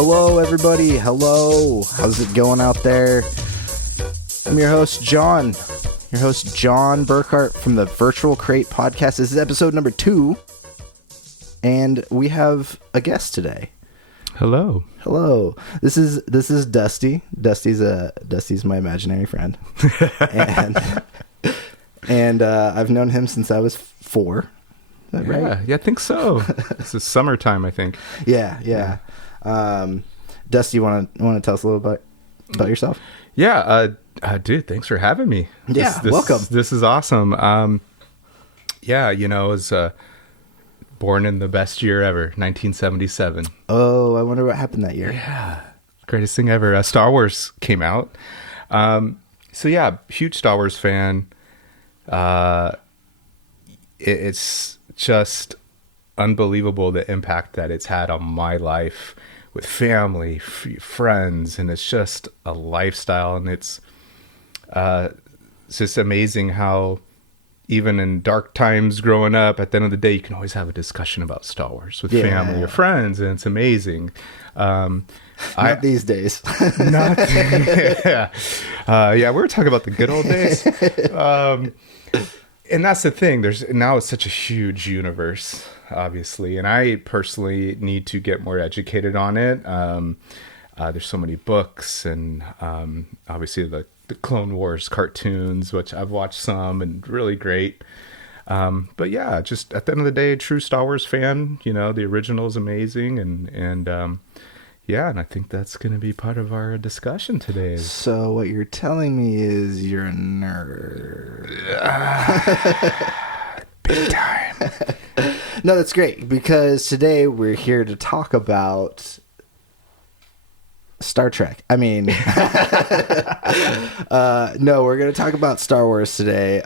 Hello, everybody. Hello. How's it going out there? I'm your host, John. Your host, John Burkhart from the Virtual Crate Podcast. This is episode number 2, and we have a guest today. Hello. Hello. This is Dusty. Dusty's my imaginary friend, and I've known him since I was 4. Is that right? Yeah, I think so. This is summertime, I think. Yeah. Dusty, you want to tell us a little bit about yourself? Yeah, dude, thanks for having me. Welcome. This is awesome. I was born in the best year ever, 1977. Oh, I wonder what happened that year. Yeah, greatest thing ever. Star Wars came out. Huge Star Wars fan. It's just unbelievable the impact that it's had on my life with family, friends, and it's just a lifestyle. And it's just amazing how even in dark times growing up, at the end of the day, you can always have a discussion about Star Wars with family or friends, and it's amazing. Not these days. We were talking about the good old days. And that's the thing. Now it's such a huge universe, obviously, and I personally need to get more educated on it. There's so many books, and obviously the Clone Wars cartoons, which I've watched some and really great. But yeah, just at the end of the day, a true Star Wars fan. You know, the original is amazing, and I think that's going to be part of our discussion today. So what you're telling me is you're a nerd. Big time. No, that's great, because today we're here to talk about Star Trek. I mean, no, we're going to talk about Star Wars today.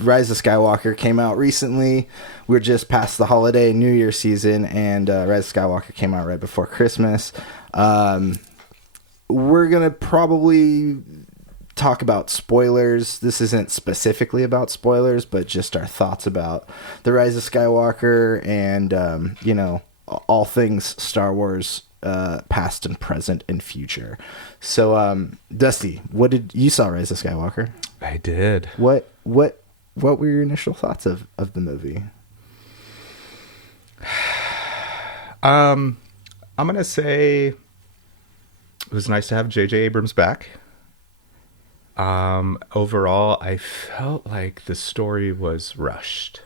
Rise of Skywalker came out recently. We're just past the holiday New Year season, and Rise of Skywalker came out right before Christmas. We're going to probably talk about spoilers. This isn't specifically about spoilers, but just our thoughts about the Rise of Skywalker and, all things Star Wars, past and present and future. So, Dusty, you saw Rise of Skywalker? I did. What were your initial thoughts of the movie? I'm going to say it was nice to have J.J. Abrams back. Overall, I felt like the story was rushed.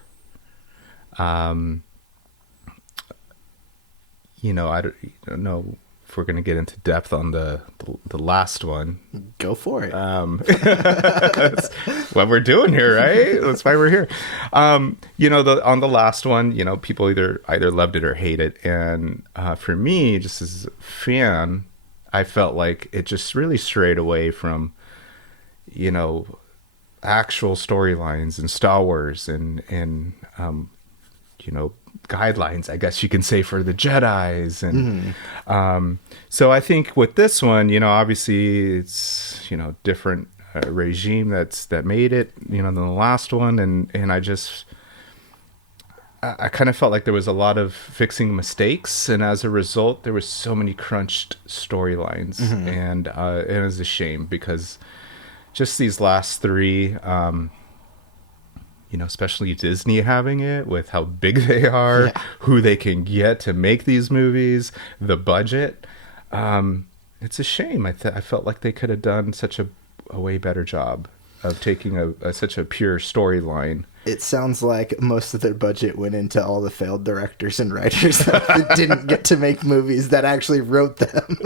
I don't know if we're going to get into depth on the last one. Go for it. That's what we're doing here, right? That's why we're here. On the last one, people either loved it or hate it. And for me, just as a fan, I felt like it just really strayed away from, actual storylines and Star Wars and guidelines, I guess you can say, for the Jedis. And so I think with this one, obviously it's different regime that made it than the last one, and I kind of felt like there was a lot of fixing mistakes, and as a result there was so many crunched storylines. And it was a shame, because just these last 3, especially Disney having it with how big they are, who they can get to make these movies, the budget. It's a shame. I felt like they could have done such a way better job of taking such a pure storyline. It sounds like most of their budget went into all the failed directors and writers that didn't get to make movies that actually wrote them.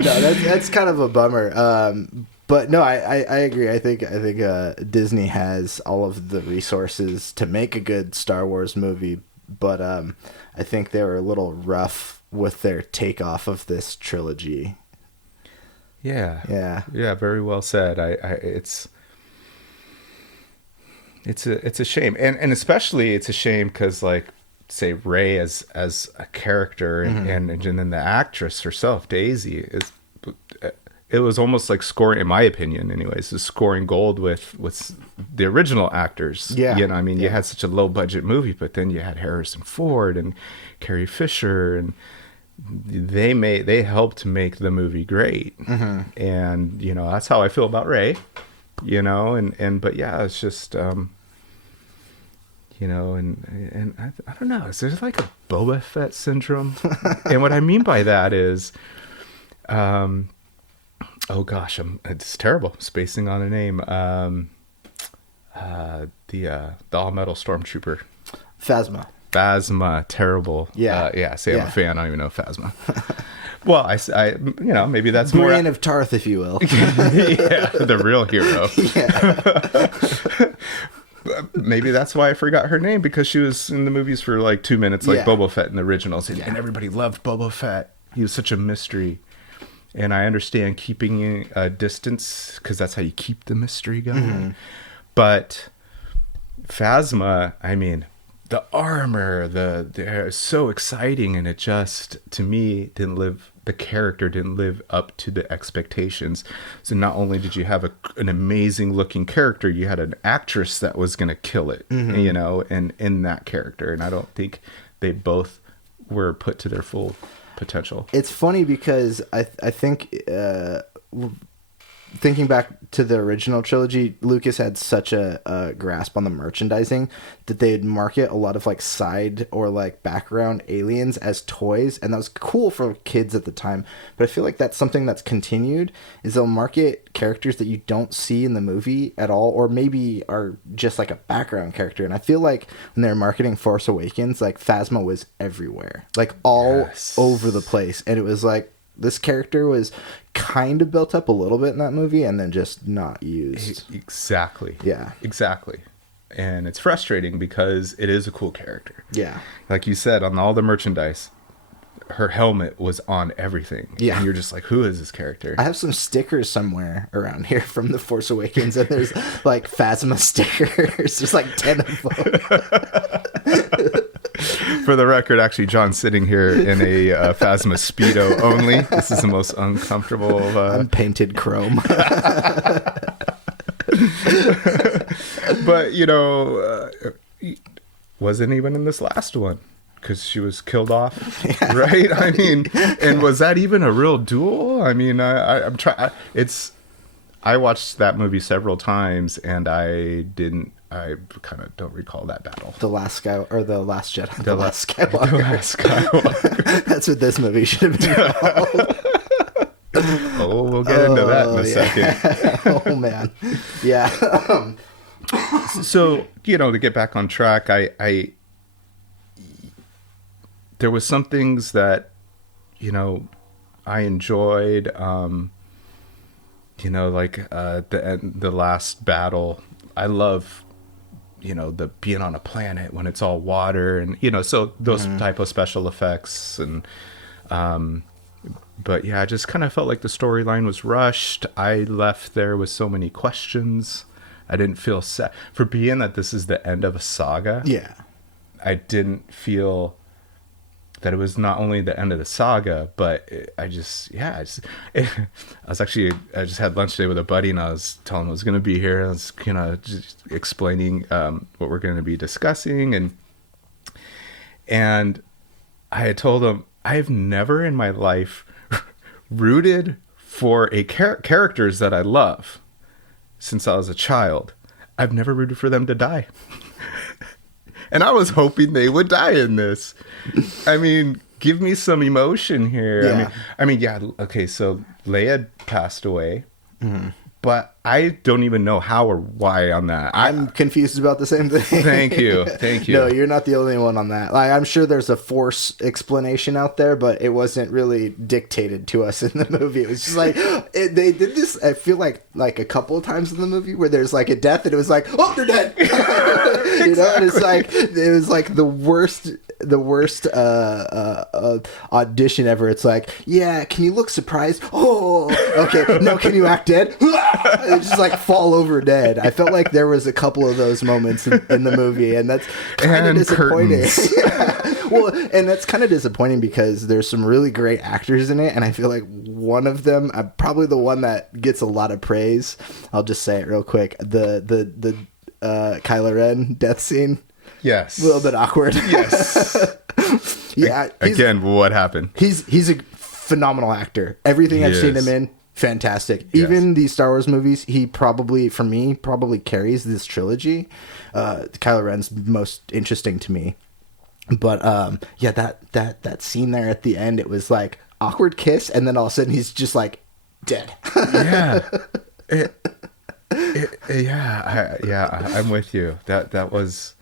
No, that's kind of a bummer. But no, I agree. I think Disney has all of the resources to make a good Star Wars movie, but I think they were a little rough with their takeoff of this trilogy. Yeah. Very well said. It's a shame, and especially it's a shame because, like, say Rey as a character, and then the actress herself, Daisy, it was almost like scoring, in my opinion anyways, is scoring gold with the original actors. You had such a low budget movie, but then you had Harrison Ford and Carrie Fisher, and they helped make the movie great. And you know, that's how I feel about Rey, you know. But yeah, it's just you know, and I don't know, is there like a Boba Fett syndrome? And what I mean by that is oh gosh, it's terrible spacing on a name. The all metal stormtrooper, Phasma, terrible. Yeah. Say I'm a fan. I don't even know Phasma. Well, I you know, maybe that's more Brienne of Tarth, if you will. Yeah, the real hero. Yeah. Maybe that's why I forgot her name, because she was in the movies for like 2 minutes, like Boba Fett in the originals, and everybody loved Boba Fett. He was such a mystery, and I understand keeping a distance because that's how you keep the mystery going. But Phasma, I mean, the armor, they're so exciting, and it just, to me, the character didn't live up to the expectations. So not only did you have an amazing looking character, you had an actress that was going to kill it, you know, and in that character. And I don't think they both were put to their full potential. It's funny because I think thinking back to the original trilogy, Lucas had such a grasp on the merchandising that they'd market a lot of like side or like background aliens as toys, and that was cool for kids at the time. But I feel like that's something that's continued, is they'll market characters that you don't see in the movie at all, or maybe are just like a background character. And I feel like when they're marketing Force Awakens, like Phasma was everywhere, like all over the place, and it was like this character was kind of built up a little bit in that movie and then just not used. Exactly. Yeah. Exactly. And it's frustrating because it is a cool character. Yeah. Like you said, on all the merchandise, her helmet was on everything. Yeah. And you're just like, who is this character? I have some stickers somewhere around here from The Force Awakens, and there's like Phasma stickers. There's like 10 of them. For the record, actually, John's sitting here in a Phasma Speedo only. This is the most uncomfortable. Unpainted chrome. But, you know, wasn't even in this last one because she was killed off, right? I mean, and was that even a real duel? I mean, I'm trying. I watched that movie several times, and I kind of don't recall that battle. The Last Jedi. The Last Skywalker. The Last Skywalker. That's what this movie should have been called. Oh, we'll get into that in a second. Oh, man. Yeah. So, you know, to get back on track, there was some things that, you know, I enjoyed, you know, like the last battle. I love, you know, the being on a planet when it's all water, and, you know, so those type of special effects. And but yeah, I just kind of felt like the storyline was rushed. I left there with so many questions. I didn't feel set for being that this is the end of a saga. Yeah. I didn't feel that it was not only the end of the saga, but I just had lunch today with a buddy, and I was telling him I was going to be here. I was kind of just explaining what we're going to be discussing, and I had told him I have never in my life rooted for characters that I love since I was a child. I've never rooted for them to die. And I was hoping they would die in this. I mean, give me some emotion here. Yeah. I mean, yeah, okay, so Leia passed away. But I don't even know how or why on that. I'm confused about the same thing. Thank you. No, you're not the only one on that. Like, I'm sure there's a Force explanation out there, but it wasn't really dictated to us in the movie. It was just like they did this. I feel like a couple of times in the movie where there's like a death, and it was like, oh, they're dead. You know, and it was like the worst audition ever. It's like, yeah, can you look surprised? Oh, okay. No, can you act dead? It's just like fall over dead. I felt like there was a couple of those moments in the movie, and that's kind of disappointing. Yeah. Well, and that's kind of disappointing because there's some really great actors in it, and I feel like one of them, probably the one that gets a lot of praise. I'll just say it real quick: the Kylo Ren death scene. Yes. A little bit awkward. Yes. Yeah, again, what happened? He's a phenomenal actor. Everything I've seen him in, fantastic. Yes. Even these Star Wars movies, he probably carries this trilogy. Kylo Ren's most interesting to me. But yeah, that scene there at the end, it was like awkward kiss, and then all of a sudden he's just like dead. Yeah. I'm with you. That was,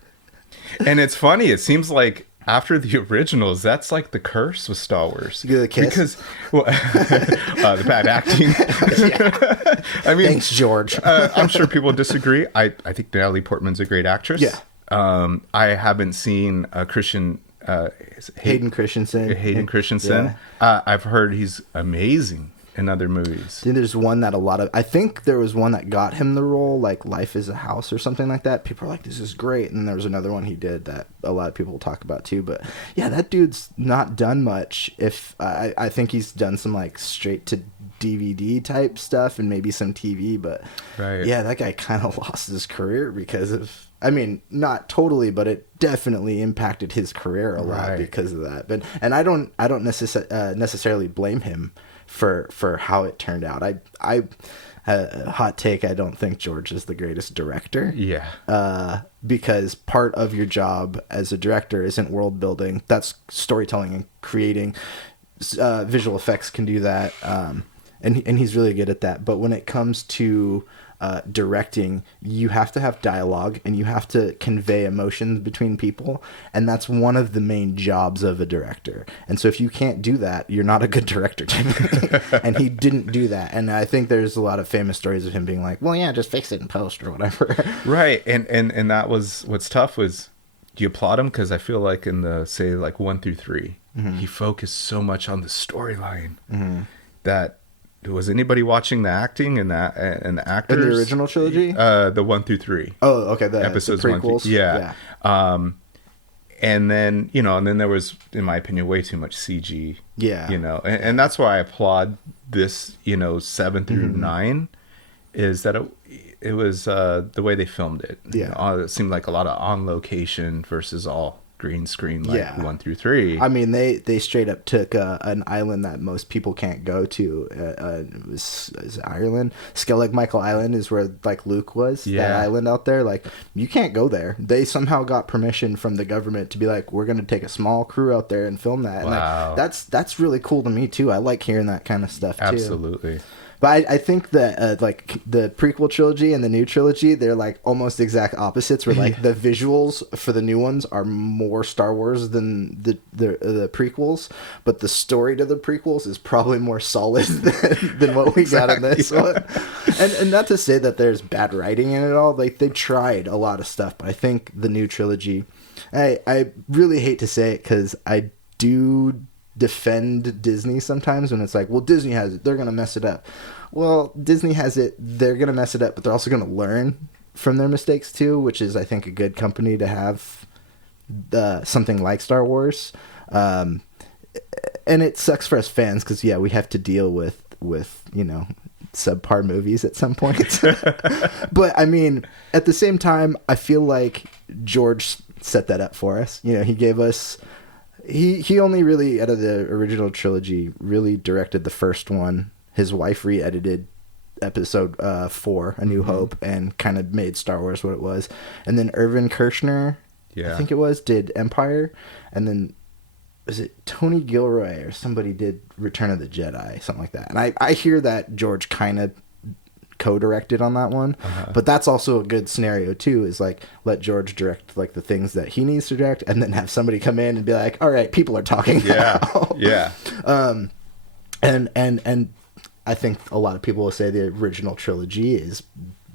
and it's funny. It seems like after the originals, that's like the curse with Star Wars. You get a kiss? Because the bad acting. I mean, thanks, George. I'm sure people disagree. I think Natalie Portman's a great actress. Yeah. I haven't seen Hayden Christensen. Hayden Christensen. Yeah. I've heard he's amazing in other movies. I think there's one that I think there was one that got him the role, like Life is a House or something like that. People are like, this is great. And there was another one he did that a lot of people will talk about too. But yeah, that dude's not done much. I think he's done some like straight to DVD type stuff and maybe some TV. But right. Yeah, that guy kind of lost his career because of, I mean, not totally, but it definitely impacted his career a lot because of that. And I don't necessarily blame him for how it turned out. I hot take, I don't think George is the greatest director. Yeah. Because part of your job as a director isn't world building. That's storytelling and creating. Visual effects can do that. And he's really good at that. But when it comes to directing, you have to have dialogue and you have to convey emotions between people, and that's one of the main jobs of a director. And so if you can't do that, you're not a good director to me. And he didn't do that, and I think there's a lot of famous stories of him being like, well, yeah, just fix it in post or whatever. Right. And that was what's tough was, do you applaud him? Because I feel like in the, say, like 1 through 3, he focused so much on the storyline that, was anybody watching the acting and the actors in the original trilogy? The 1 through 3. Oh, okay. The episodes, the prequels. 1 yeah. And then there was, in my opinion, way too much CG. Yeah. And that's why I applaud this. 7 through 9, is that it was the way they filmed it. Yeah. It seemed like a lot of on location versus all green screen, like 1 through 3. I mean, they straight up took an island that most people can't go to. Is it Ireland? Skellig-Michael Island is where like Luke was. Yeah. That island out there, like you can't go there. They somehow got permission from the government to be like, we're going to take a small crew out there and film that. Wow. And that's really cool to me too. I like hearing that kind of stuff too. Absolutely. But I think that like the prequel trilogy and the new trilogy, they're like almost exact opposites. Where like the visuals for the new ones are more Star Wars than the prequels, but the story to the prequels is probably more solid than what we got in this one. And not to say that there's bad writing in it all. Like they tried a lot of stuff, but I think the new trilogy, I really hate to say it because I do defend Disney sometimes when it's like, well, Disney has it, they're gonna mess it up. Well, Disney has it, they're gonna mess it up, but they're also gonna learn from their mistakes too, which is I think a good company to have something like Star Wars. And it sucks for us fans because we have to deal with subpar movies at some point. But I mean, at the same time, I feel like George set that up for us. He gave us, he only really, out of the original trilogy, really directed the first one. His wife re-edited episode 4, A New Hope, and kind of made Star Wars what it was. And then Irvin Kershner, I think it was, did Empire. And then, was it Tony Gilroy or somebody did Return of the Jedi, something like that. And I hear that George kind of co-directed on that one, but that's also a good scenario too, is like let George direct like the things that he needs to direct and then have somebody come in and be like, all right, people are talking now. And I think a lot of people will say the original trilogy is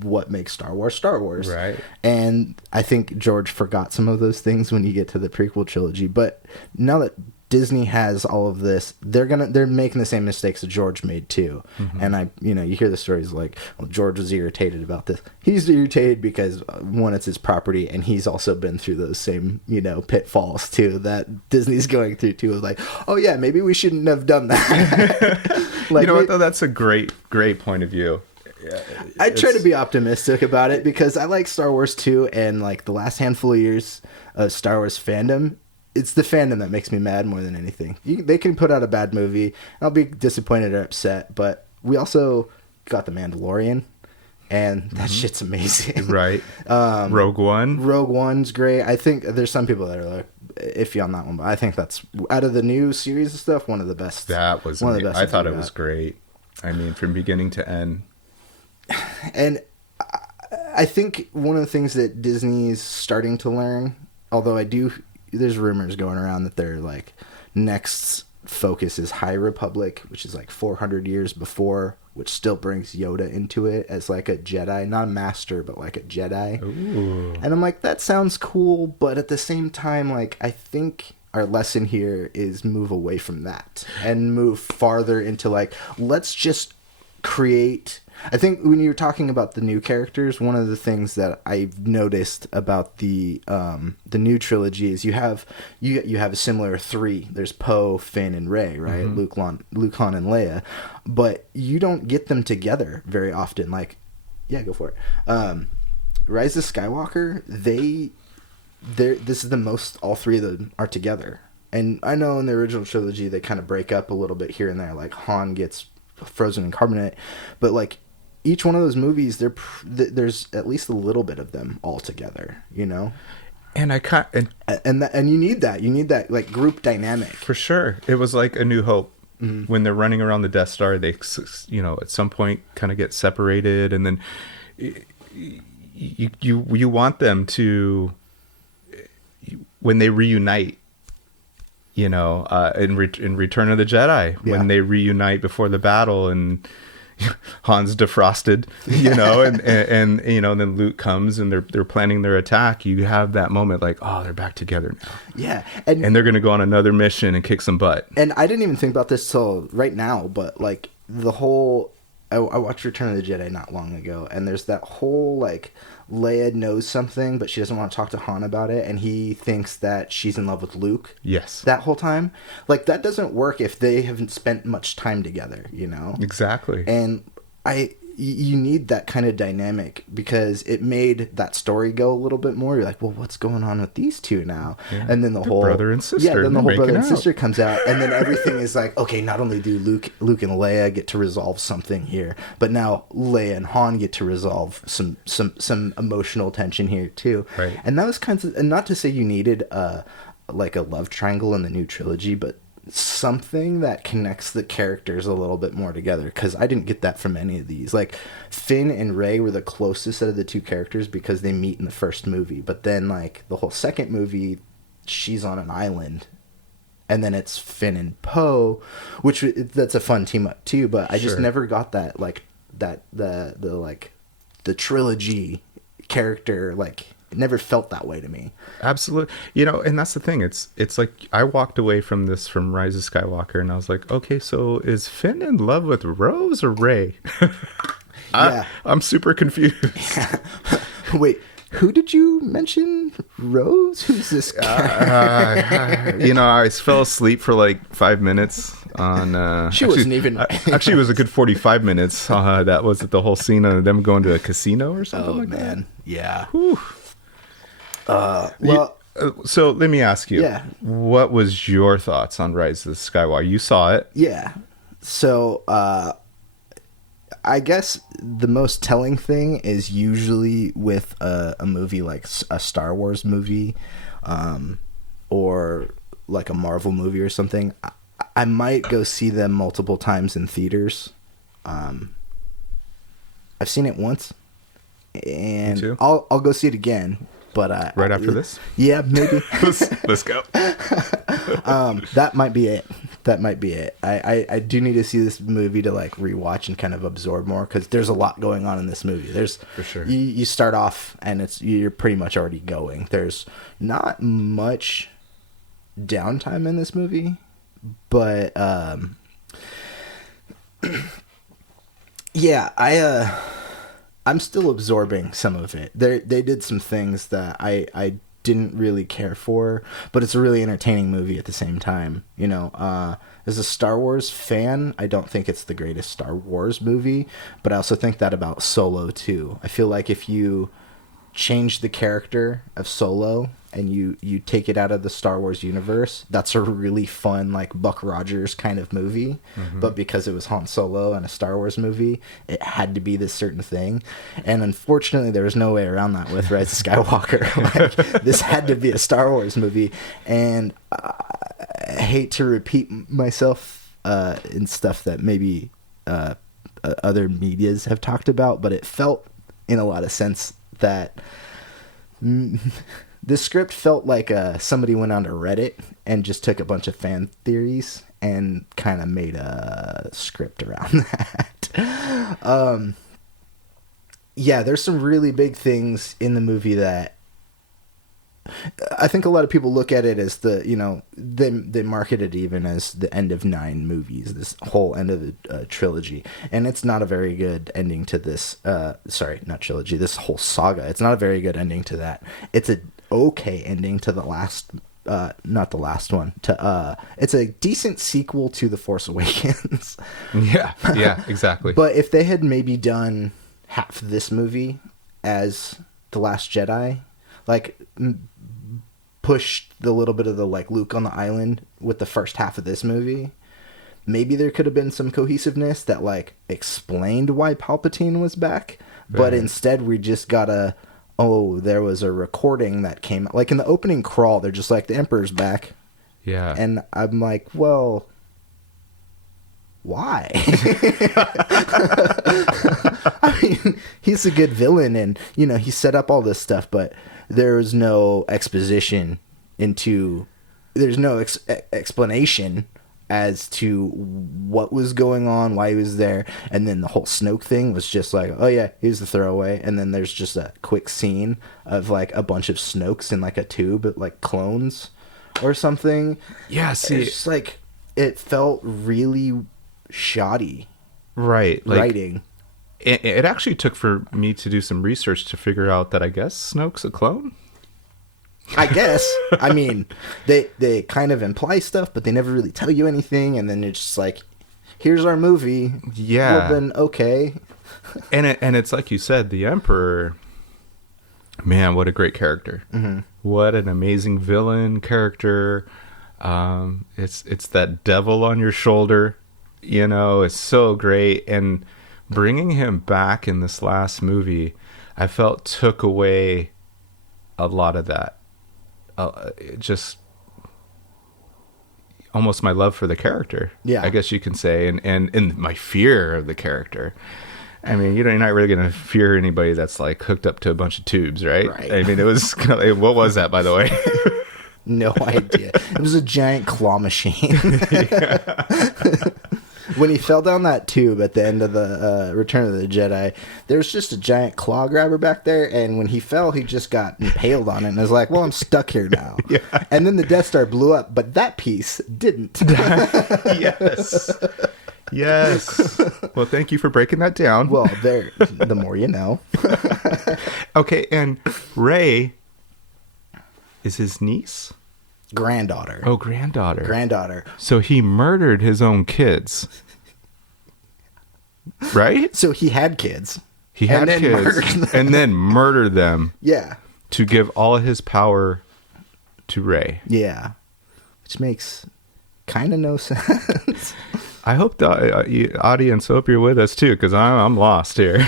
what makes Star Wars, right? And I think George forgot some of those things when you get to the prequel trilogy, but now that Disney has all of this, they're making the same mistakes that George made too. And you hear the stories like, well, George was irritated about this. He's irritated because one, it's his property, and he's also been through those same pitfalls too that Disney's going through too. Like, oh yeah, maybe we shouldn't have done that. Like, what though? That's a great point of view. I try to be optimistic about it because I like Star Wars too, and like the last handful of years of Star Wars fandom, it's the fandom that makes me mad more than anything. They can put out a bad movie, and I'll be disappointed or upset, but we also got The Mandalorian, and that shit's amazing. Right. Rogue One. Rogue One's great. I think there's some people that are like iffy on that one, but I think that's, out of the new series of stuff, one of the best. That was one of the best. I thought it was great. I mean, from beginning to end. And I think one of the things that Disney's starting to learn, although there's rumors going around that their like next focus is High Republic, which is like 400 years before, which still brings Yoda into it as like a Jedi, not a master, but like a Jedi. Ooh. And I'm like, that sounds cool, but at the same time, like, I think our lesson here is move away from that and move farther into like, let's just create. I think when you're talking about the new characters, one of the things that I've noticed about the new trilogy is you have a similar three. There's Poe, Finn, and Rey, right? Mm-hmm. Luke, Han, and Leia, but you don't get them together very often. Like, yeah, go for it. Rise of Skywalker, this is the most all three of them are together. And I know in the original trilogy they kind of break up a little bit here and there. Like Han gets frozen in carbonite, but like each one of those movies, there's at least a little bit of them all together, you know. And and you need that like group dynamic for sure. It was like A New Hope. Mm-hmm. When they're running around the Death Star, they, you know, at some point kind of get separated, and then you want them to, when they reunite, you know, in Return of the Jedi, when they reunite before the battle and Han's defrosted, you know, and you know, and then Luke comes and they're planning their attack. You have that moment like, oh, they're back together now. Yeah. And they're going to go on another mission and kick some butt. And I didn't even think about this till right now, but like the whole, I watched Return of the Jedi not long ago, and there's that whole like Leia knows something, but she doesn't want to talk to Han about it, and he thinks that she's in love with Luke. Yes. That whole time. Like, that doesn't work if they haven't spent much time together, you know? Exactly. And you need that kind of dynamic, because it made that story go a little bit more. You're like, well, what's going on with these two now? Yeah. And then the whole brother and sister. Yeah, then the whole brother and sister comes out, and then everything is like, okay, not only do Luke and Leia get to resolve something here, but now Leia and Han get to resolve some emotional tension here too. Right. And that was kind of, and not to say you needed like a love triangle in the new trilogy, but something that connects the characters a little bit more together, because I didn't get that from any of these. Like, Finn and Rey were the closest out of the two characters because they meet in the first movie, but then like the whole second movie, she's on an island, and then it's Finn and Poe, which that's a fun team up too, but I just never got that, like, that the trilogy character, like, it never felt that way to me. Absolutely. You know, and that's the thing. It's like I walked away from Rise of Skywalker, and I was like, okay, so is Finn in love with Rose or Rey? Yeah. I'm super confused. Yeah. Wait, who did you mention? Rose? Who's this guy? You know, I fell asleep for like 5 minutes on... she wasn't even... Actually, it was a good 45 minutes. That was the whole scene of them going to a casino or something like that. Oh, man. Yeah. Whew. Well... So let me ask you, what was your thoughts on Rise of Skywalker? You saw it. Yeah. So, I guess the most telling thing is usually with a movie like a Star Wars movie, or like a Marvel movie or something. I might go see them multiple times in theaters. I've seen it once, and I'll go see it again. But right after this? Yeah, maybe. Let's go. That might be it. I do need to see this movie to like rewatch and kind of absorb more, because there's a lot going on in this movie. There's for sure. You start off and you're pretty much already going. There's not much downtime in this movie, but yeah, I'm still absorbing some of it. They did some things that I didn't really care for, but it's a really entertaining movie at the same time. You know, as a Star Wars fan, I don't think it's the greatest Star Wars movie, but I also think that about Solo too. I feel like if you change the character of Solo and you take it out of the Star Wars universe, that's a really fun, like, Buck Rogers kind of movie. But because it was Han Solo and a Star Wars movie, it had to be this certain thing. And unfortunately, there was no way around that with Rise of Skywalker. Like, this had to be a Star Wars movie. And I hate to repeat myself in stuff that maybe other medias have talked about, but it felt, in a lot of sense, that the script felt like somebody went onto Reddit and just took a bunch of fan theories and kind of made a script around that. Yeah, there's some really big things in the movie that I think a lot of people look at it as they market it even as the end of 9 movies, this whole end of the trilogy. And it's not a very good ending to this, not trilogy, this whole saga. It's not a very good ending to that. It's a okay ending to the last, not the last one. It's a decent sequel to The Force Awakens. Yeah, exactly. But if they had maybe done half this movie as The Last Jedi, like pushed the little bit of the, like, Luke on the island with the first half of this movie, maybe there could have been some cohesiveness that, like, explained why Palpatine was back. Right. But instead we just got there was a recording that came, like, in the opening crawl, they're just like, the Emperor's back. Yeah. And I'm like, well, why? I mean, he's a good villain and, he set up all this stuff, but there's no exposition there's no explanation as to what was going on, why he was there. And then the whole Snoke thing was just like, oh yeah, here's the throwaway. And then there's just a quick scene of, like, a bunch of Snokes in, like, a tube, like clones or something. Yeah, see, it's just, like, it felt really shoddy. Right. Like, writing. It actually took for me to do some research to figure out that I guess Snoke's a clone. I guess. I mean, they kind of imply stuff, but they never really tell you anything, and then it's just like, here's our movie. Yeah. Well, then, okay. and it's like you said, the Emperor, man, what a great character. Mm-hmm. What an amazing villain character. It's that devil on your shoulder, it's so great. And bringing him back in this last movie, I felt took away a lot of that. Just almost my love for the character. Yeah, I guess you can say, and my fear of the character. I mean, you're not really going to fear anybody that's, like, hooked up to a bunch of tubes, right? I mean, it was what was that, by the way? No idea. It was a giant claw machine. When he fell down that tube at the end of the Return of the Jedi, there's just a giant claw grabber back there, and when he fell, he just got impaled on it, and was like, well, I'm stuck here now. Yeah. And then the Death Star blew up, but that piece didn't. Yes. Well, thank you for breaking that down. Well, the more you know. Okay, and Rey is his niece? Granddaughter. Oh, granddaughter. So he murdered his own kids. Right? So he had kids. He had kids and then murdered them. Yeah. To give all of his power to Rey. Yeah. Which makes kind of no sense. I hope the audience, hope you're with us too, because I'm lost here.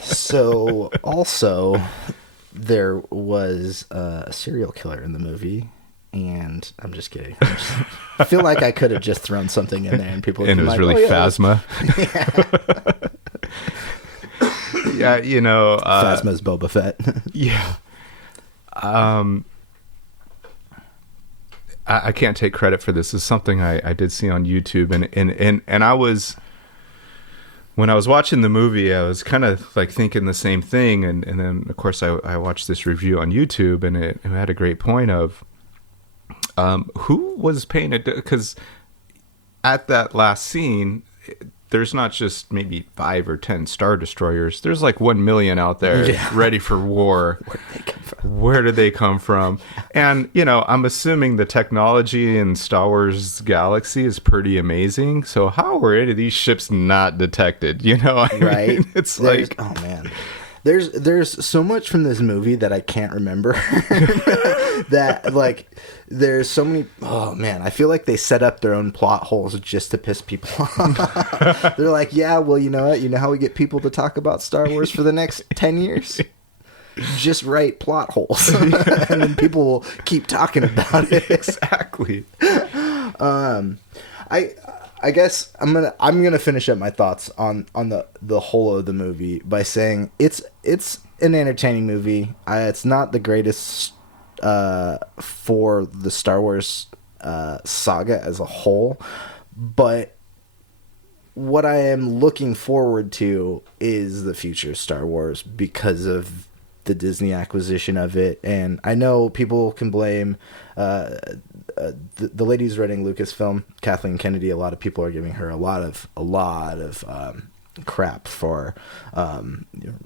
So also, there was a serial killer in the movie, and I'm just kidding. I feel like I could have just thrown something in there, and people would and be it was like, really Phasma. Yeah, Phasma's Boba Fett. Yeah. I can't take credit for this. It's something I did see on YouTube, and I was, when I was watching the movie, I was kind of like thinking the same thing, and then of course I watched this review on YouTube, and it had a great point of who was paying it, because at that last scene, there's not just maybe 5 or 10 Star Destroyers. There's like 1 million out there ready for war. Where did they come from? And, I'm assuming the technology in Star Wars Galaxy is pretty amazing. So how were any of these ships not detected? Right? It's like, oh man. There's so much from this movie that I can't remember. That like there's so many. Oh man, I feel like they set up their own plot holes just to piss people off. They're like, yeah, well, you know what? You know how we get people to talk about Star Wars for the next 10 years? Just write plot holes, and then people will keep talking about it. Exactly. I guess I'm gonna finish up my thoughts on the whole of the movie by saying it's an entertaining movie. It's not the greatest for the Star Wars saga as a whole, but what I am looking forward to is the future of Star Wars because of the Disney acquisition of it. And I know people can blame the lady who's running Lucasfilm, Kathleen Kennedy. A lot of people are giving her a lot of crap for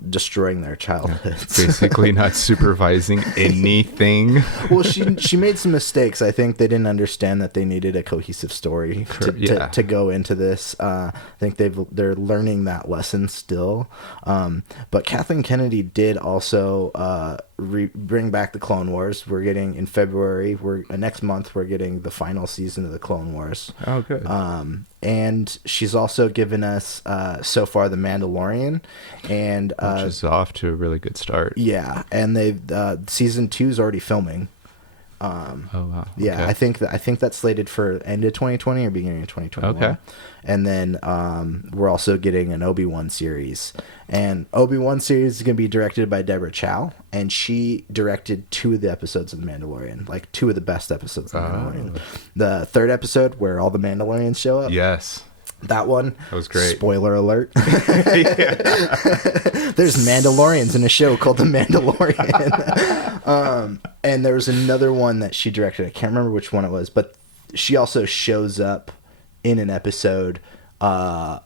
destroying their childhoods. Basically not supervising anything. Well, she made some mistakes. I think they didn't understand that they needed a cohesive story to go into this. I think they're learning that lesson still. But Kathleen Kennedy did also bring back the Clone Wars. We're getting in February. Next month we're getting the final season of the Clone Wars. Oh, good. And she's also given us so far the Mandalorian, and which is off to a really good start. Yeah, and they've season 2 is already filming. Oh wow! Yeah, Okay. I think that's slated for end of 2020 or beginning of 2021. Okay. And then we're also getting an Obi-Wan series, and Obi-Wan series is going to be directed by Deborah Chow, and she directed 2 of the episodes of The Mandalorian, like 2 of the best episodes of The Mandalorian. The 3rd episode where all the Mandalorians show up. Yes. That one. That was great. Spoiler alert. There's Mandalorians in a show called The Mandalorian. And there was another one that she directed. I can't remember which one it was, but she also shows up in an episode, the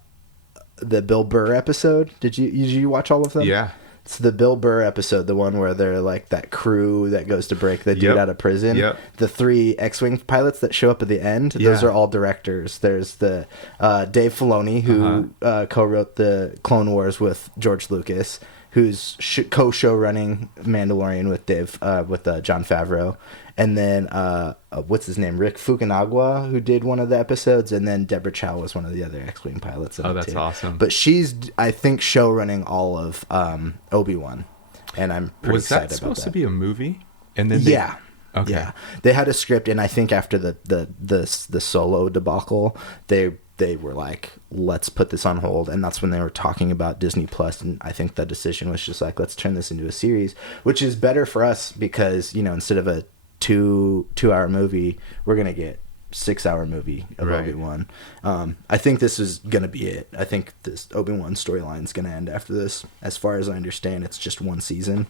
Bill Burr episode. Did you watch all of them? Yeah. It's the Bill Burr episode, the one where they're like that crew that goes to break the dude out of prison. Yep. The 3 X-Wing pilots that show up at the end, those are all directors. There's the Dave Filoni, who co-wrote the Clone Wars with George Lucas, who's co-show running Mandalorian with Jon Favreau. And then, what's his name? Rick Fukunaga, who did one of the episodes. And then Deborah Chow was one of the other X-Wing pilots. Oh, that's awesome. But she's, I think, show running all of Obi-Wan. And I'm pretty excited about that. Was that supposed to be a movie? And then Yeah. Okay. Yeah. They had a script, and I think after the Solo debacle, they were like, let's put this on hold. And that's when they were talking about Disney Plus. And I think the decision was just like, let's turn this into a series, which is better for us because, instead of a 2-hour movie, we're going to get 6-hour movie of Obi-Wan. I think this is going to be it. I think this Obi-Wan storyline is going to end after this. As far as I understand, it's just 1 season.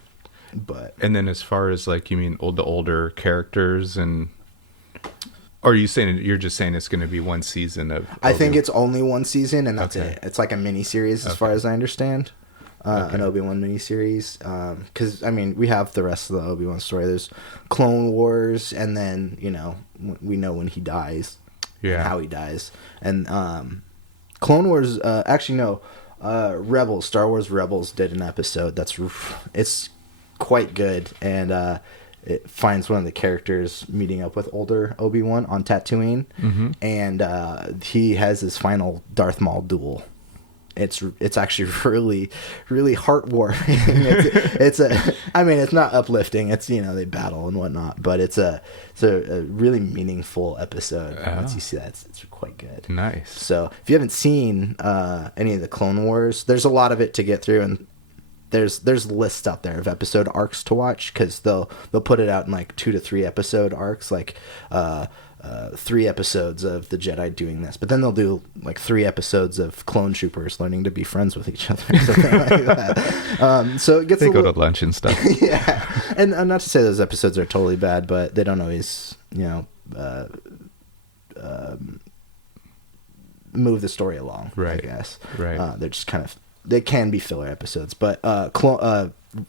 But and then as far as like, you mean the older characters, and or are you saying you're just saying it's going to be 1 season of I think it's only 1 season, and that's it. It's like a mini series as far as I understand. An Obi-Wan miniseries, because I mean we have the rest of the Obi-Wan story. There's Clone Wars, and then we know when he dies, and how he dies, and Clone Wars. Actually, no, Rebels. Star Wars Rebels did an episode it's quite good, and it finds one of the characters meeting up with older Obi-Wan on Tatooine, and he has his final Darth Maul duel. It's actually really, really heartwarming. It's not uplifting. It's they battle and whatnot, but it's a really meaningful episode. Once you see that, it's quite good. Nice. So if you haven't seen any of the Clone Wars, there's a lot of it to get through, and there's lists out there of episode arcs to watch, because they'll put it out in like 2 to 3 episode arcs, like 3 episodes of the Jedi doing this, but then they'll do like 3 episodes of clone troopers learning to be friends with each other, something like that. So it gets they go to lunch and stuff. Yeah, and not to say those episodes are totally bad, but they don't always move the story along. Right. I guess. Right. They're just they can be filler episodes, but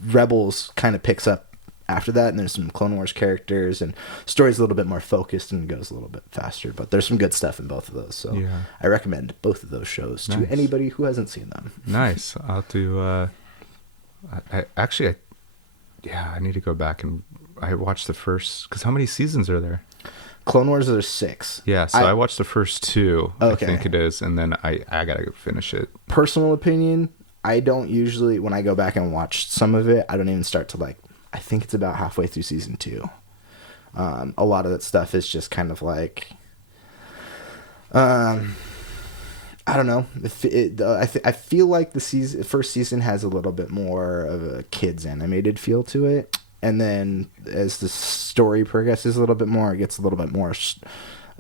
Rebels kind of picks up after that, and there's some Clone Wars characters, and story's a little bit more focused and goes a little bit faster, but there's some good stuff in both of those. So I recommend both of those shows to anybody who hasn't seen them. Nice. I'll I need to go back and I watched the first, because how many seasons are there? Clone Wars are 6. Yeah, so I watched the first 2, Okay. I think it is, and then I gotta finish it. Personal opinion, I don't usually, when I go back and watch some of it, I don't even start to like, I think it's about halfway through season 2. A lot of that stuff is just kind of like, I don't know. I feel like the first season has a little bit more of a kids animated feel to it. And then as the story progresses a little bit more, it gets a little bit more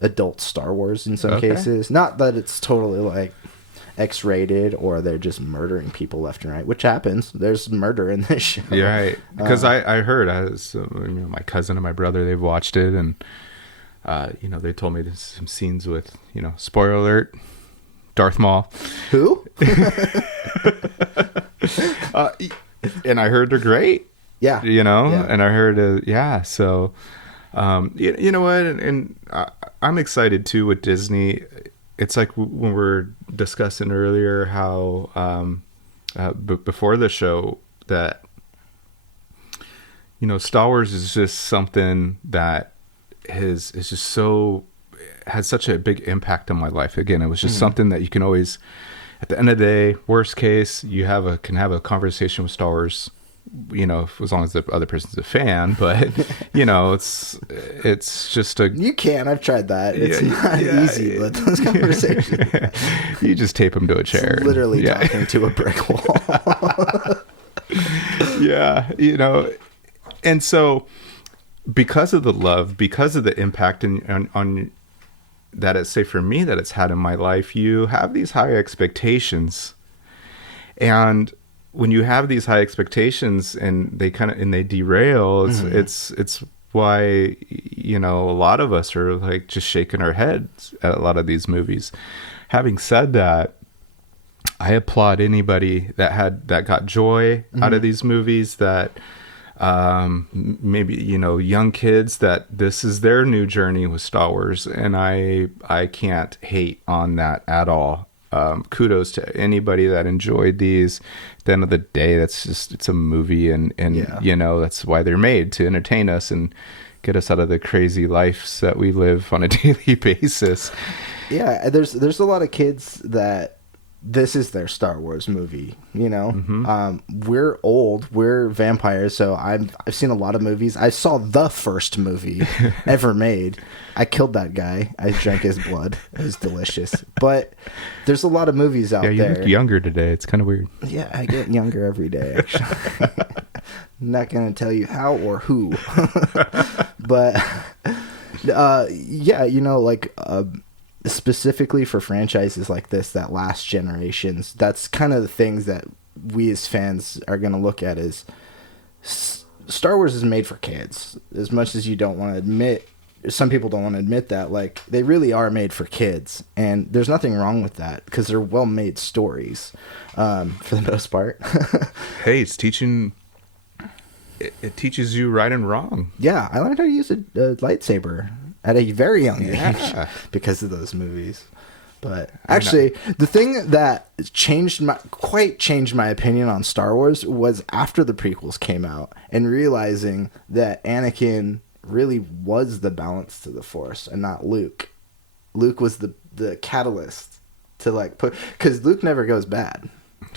adult Star Wars in some cases. Not that it's totally like X-rated or they're just murdering people left and right, which happens. There's murder in this show. Yeah, right. Because I heard, my cousin and my brother, they've watched it, and they told me there's some scenes with, spoiler alert, Darth Maul. Who? And I heard they're great. Yeah. And I heard, so, you know what, and I'm excited too with Disney. It's like when we were discussing earlier how, before the show, that, Star Wars is just something that is just has such a big impact on my life. Again, it was just something that you can always, at the end of the day, worst case, you can have a conversation with Star Wars, as long as the other person's a fan, but it's just you can. I've tried that. It's not easy, but those conversations. You just tape them to a chair. It's literally talking to a brick wall. Yeah, and so because of the love, because of the impact on that it's, say for me, that it's had in my life, you have these high expectations, and when you have these high expectations and they derail, it's why, a lot of us are like just shaking our heads at a lot of these movies. Having said that, I applaud anybody that got joy out of these movies, that maybe, young kids, that this is their new journey with Star Wars. And I can't hate on that at all. Kudos to anybody that enjoyed these. At the end of the day, it's a movie, and that's why they're made, to entertain us and get us out of the crazy lives that we live on a daily basis. Yeah, there's a lot of kids that this is their Star Wars movie, We're old, we're vampires, so I've seen a lot of movies. I saw the first movie ever made. I killed that guy. I drank his blood. It was delicious. But there's a lot of movies out there. Yeah, you look younger today. It's kind of weird. Yeah, I get younger every day, actually. I'm not going to tell you how or who. But, specifically for franchises like this, that last generations, that's kind of the things that we as fans are going to look at as Star Wars is made for kids. As much as you don't want to admit, some people don't want to admit that, like, they really are made for kids, and there's nothing wrong with that because they're well-made stories, for the most part. Hey, it's teaching. It teaches you right and wrong. Yeah, I learned how to use a lightsaber at a very young age because of those movies. But actually, the thing that changed my opinion on Star Wars was after the prequels came out and realizing that Anakin really was the balance to the Force and not Luke. Luke was the catalyst to because Luke never goes bad.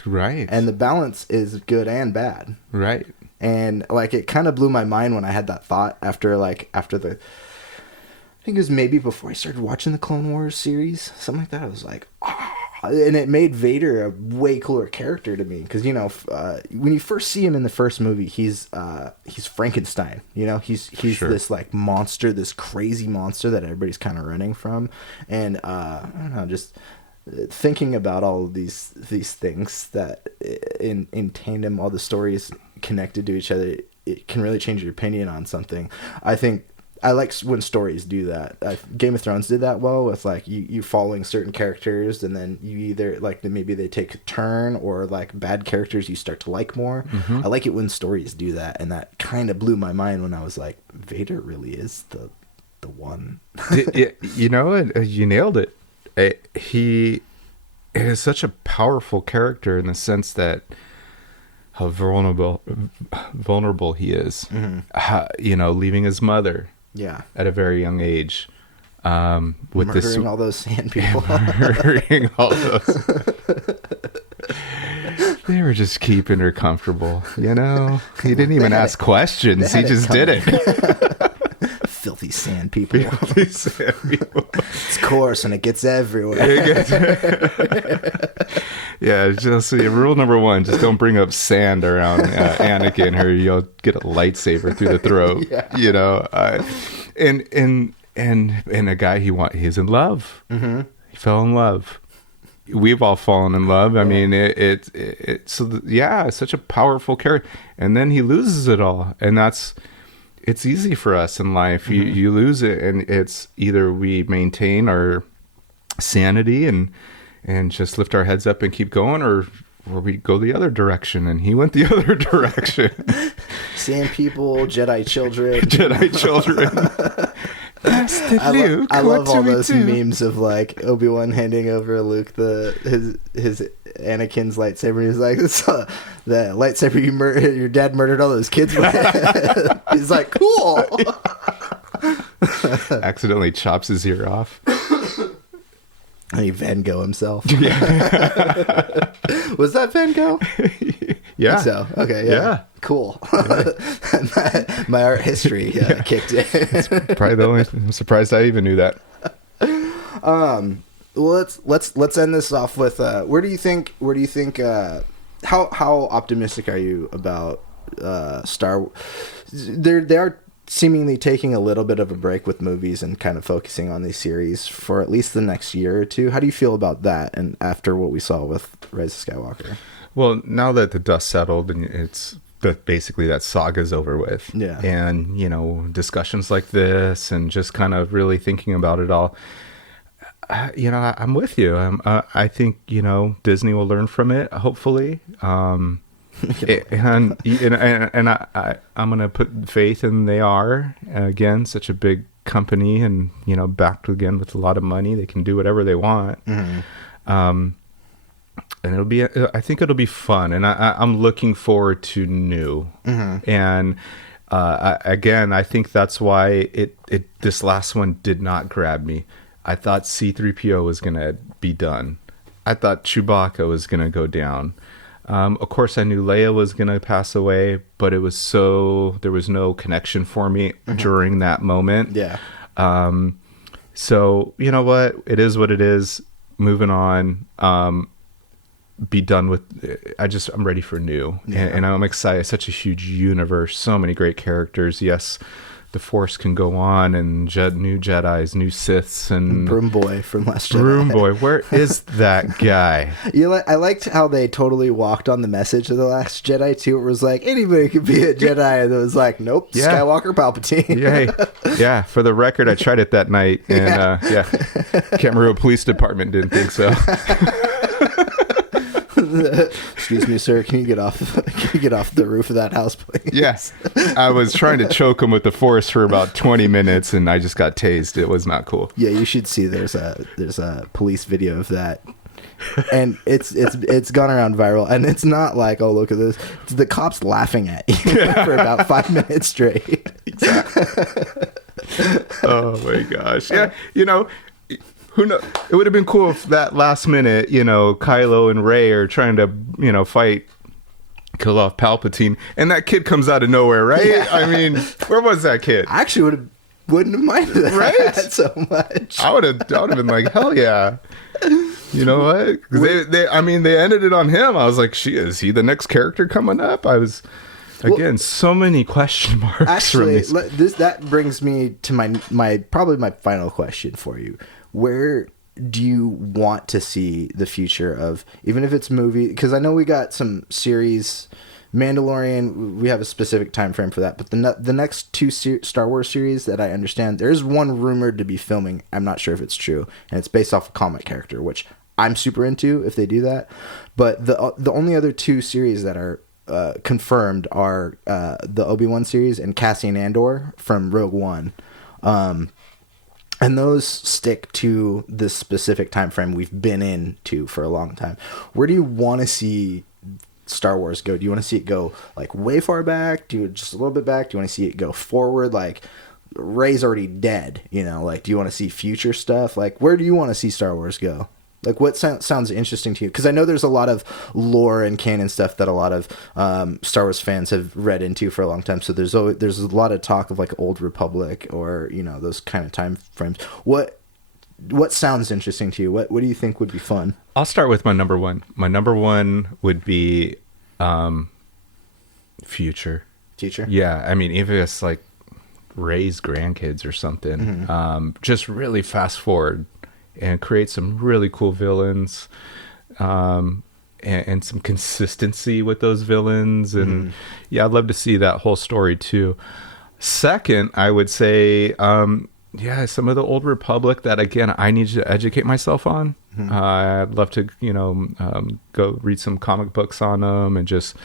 Right. And the balance is good and bad. Right. And it kind of blew my mind when I had that thought after the, I think it was maybe before I started watching the Clone Wars series, something like that. I was like, oh. And it made Vader a way cooler character to me because when you first see him in the first movie, he's Frankenstein. He's sure. This monster, this crazy monster that everybody's kind of running from, and I don't know, just thinking about all of these things that in tandem, all the stories connected to each other, it can really change your opinion on something. I think I like when stories do that. Game of Thrones did that well with you following certain characters, and then you either maybe they take a turn, or bad characters you start to like more. Mm-hmm. I like it when stories do that, and that kind of blew my mind when I was like, Vader really is the one. You nailed it. He is such a powerful character in the sense that how vulnerable he is. How, leaving his mother Yeah. at a very young age. With Murdering all those sand people. Murdering all those. They were just keeping her comfortable, He didn't even ask questions. He just did it. Filthy sand people. Filthy sand people. It's coarse and it gets everywhere. Yeah, just rule number 1, just don't bring up sand around Anakin, or you'll get a lightsaber through the throat. Yeah. And a guy he's in love. Mm-hmm. He fell in love. We've all fallen in love. I mean, it's such a powerful character. And then he loses it all, and it's easy for us in life. Mm-hmm. You lose it, and it's either we maintain our sanity and just lift our heads up and keep going, or we go the other direction. And he went the other direction. Sand people, Jedi children. I love all those memes of like Obi-Wan handing over Luke his Anakin's lightsaber. He's like, "The lightsaber your dad murdered all those kids with." He's like, "Cool." Accidentally chops his ear off. And he Van Gogh himself. Yeah. Was that Van Gogh? Yeah. I think so. Okay. Yeah. Cool. Yeah. my art history kicked in. It's probably the only. I'm surprised I even knew that. Well, let's end this off with where do you think how optimistic are you about Star Wars? They are seemingly taking a little bit of a break with movies and kind of focusing on these series for at least the next year or two. How do you feel about that? And after what we saw with Rise of Skywalker? Well, now that the dust settled and basically that saga's over with. Yeah. And, discussions like this and just kind of really thinking about it all, I'm with you. I think, Disney will learn from it, hopefully. I'm going to put faith in they are. Again, such a big company and, backed again with a lot of money. They can do whatever they want. Mm-hmm. And I think it'll be fun. And I'm looking forward to new. Mm-hmm. And again, I think that's why this last one did not grab me. I thought C-3PO was going to be done. I thought Chewbacca was going to go down. Of course, I knew Leia was going to pass away, but there was no connection for me during that moment. Yeah. So you know what? It is what it is. Moving on. Be done with. I'm ready for new, and I'm excited. Such a huge universe, so many great characters. Yes, the Force can go on, and new Jedis, new Siths, and Broom Boy from Last Jedi. Broom Boy, where is that guy? I liked how they totally walked on the message of the Last Jedi too. It was like anybody could be a Jedi, and it was like, nope, Skywalker, Palpatine. Yeah. For the record, I tried it that night, and Camarillo Police Department didn't think so. Excuse me, sir. Can you get off the roof of that house, please? Yes. I was trying to choke him with the Force for about 20 minutes, and I just got tased. It was not cool. Yeah, you should see. There's a police video of that, and it's gone around viral. And it's not like, oh, look at this. It's the cops laughing at you for about 5 minutes straight. Exactly. Oh my gosh. Yeah. Who knows? It would have been cool if that last minute, Kylo and Rey are trying to, kill off Palpatine, and that kid comes out of nowhere, right? Yeah. I mean, where was that kid? I actually wouldn't have minded that right? so much. I would have been like, hell yeah. You know what? Because they ended it on him. I was like, is he the next character coming up? I was. Again, so many question marks. Actually, that brings me to my probably my final question for you. Where do you want to see the future of, even if it's movie? Because I know we got some series, Mandalorian. We have a specific time frame for that. But the next two Star Wars series that I understand, there's one rumored to be filming. I'm not sure if it's true, and it's based off a comic character, which I'm super into if they do that. But the only other two series that are confirmed are the Obi-Wan series and Cassian Andor from Rogue One, and those stick to this specific time frame we've been into for a long time. Where do you want to see Star Wars go? Do you want to see it go like way far back? Do you just a little bit back? Do you want to see it go forward? Like Rey's already dead, you know, like do you want to see future stuff? Like where do you want to see Star Wars go? Like what sounds interesting to you? Because I know there's a lot of lore and canon stuff that a lot of Star Wars fans have read into for a long time. So there's a lot of talk of like Old Republic or, you know, those kind of time frames. What sounds interesting to you? What do you think would be fun? I'll start with my number one. My number one would be future. Future? Yeah, I mean, even if it's like Rey's grandkids or something, just really fast forward and create some really cool villains, and some consistency with those villains. And yeah, I'd love to see that whole story too. Second, I would say, yeah, some of the Old Republic that, again, I need to educate myself on. I'd love to, you know, go read some comic books on them, and just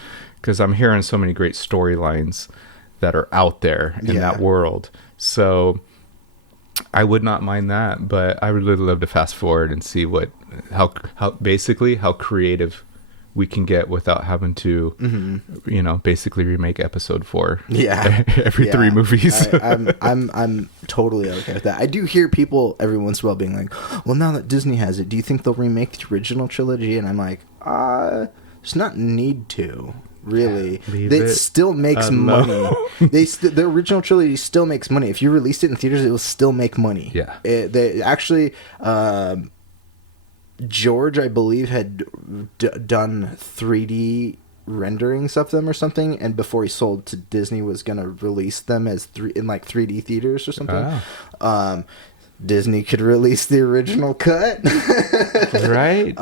because I'm hearing so many great storylines that are out there in that world. So I would not mind that, but I would really love to fast forward and see how creative we can get without having to, you know, basically remake episode 4. Yeah. every 3 movies. I'm totally okay with that. I do hear people every once in a while being like, well, now that Disney has it, do you think they'll remake the original trilogy? And I'm like, there's not need to. Really, it still makes money. The original trilogy still makes money. If you released it in theaters, it will still make money. Yeah. They actually, George, I believe, had done 3D renderings of them or something, and before he sold to Disney, was gonna release them as in like 3D theaters or something. Oh. Disney could release the original cut, right?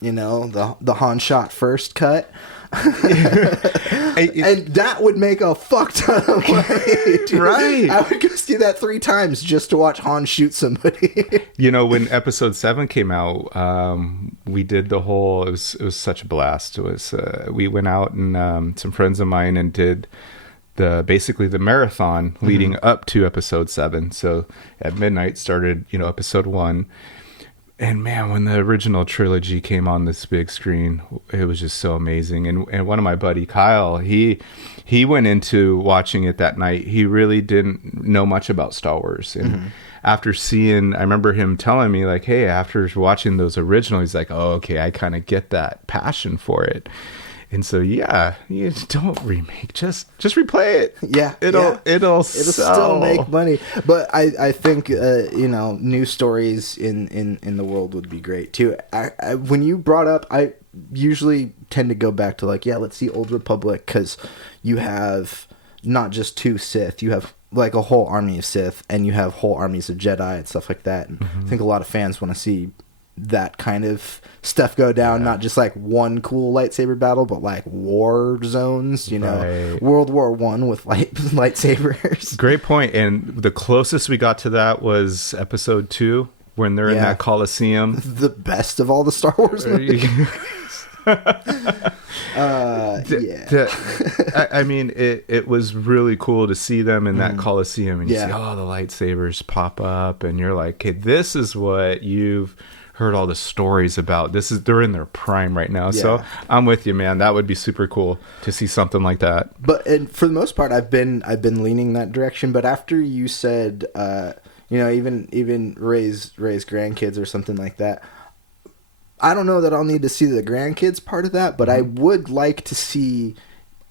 You know, the Han shot first cut. And that would make a fuck ton of money, dude. Right? I would go see that 3 times just to watch Han shoot somebody. You know, when episode 7 came out, we did the whole. It was such a blast. It was we went out and some friends of mine and did basically the marathon leading up to episode 7. So at midnight started, you know, episode 1. And man, when the original trilogy came on this big screen, it was just so amazing. And one of my buddy, Kyle, he went into watching it that night. He really didn't know much about Star Wars. And after seeing, I remember him telling me like, hey, after watching those originals, he's like, oh, okay, I kind of get that passion for it. And so, yeah, you don't remake, just replay it. Yeah, it'll still make money. But I think you know, new stories in the world would be great too. When you brought up, I usually tend to go back to like, yeah, let's see Old Republic, because you have not just 2 Sith, you have like a whole army of Sith, and you have whole armies of Jedi and stuff like that. And I think a lot of fans want to see that kind of stuff go down, not just like one cool lightsaber battle, but like war zones, you know, right. World War I with lightsabers. Great point. And the closest we got to that was episode 2 when they're in that Coliseum. The best of all the Star Wars movies. I mean, it was really cool to see them in that Coliseum, and you see the lightsabers pop up, and you're like, okay, this is what you've heard all the stories about. They're in their prime right now. So I'm with you, man. That would be super cool to see something like that. But and for the most part, I've been leaning that direction. But after you said, you know, even Rey's grandkids or something like that, I don't know that I'll need to see the grandkids part of that, but I would like to see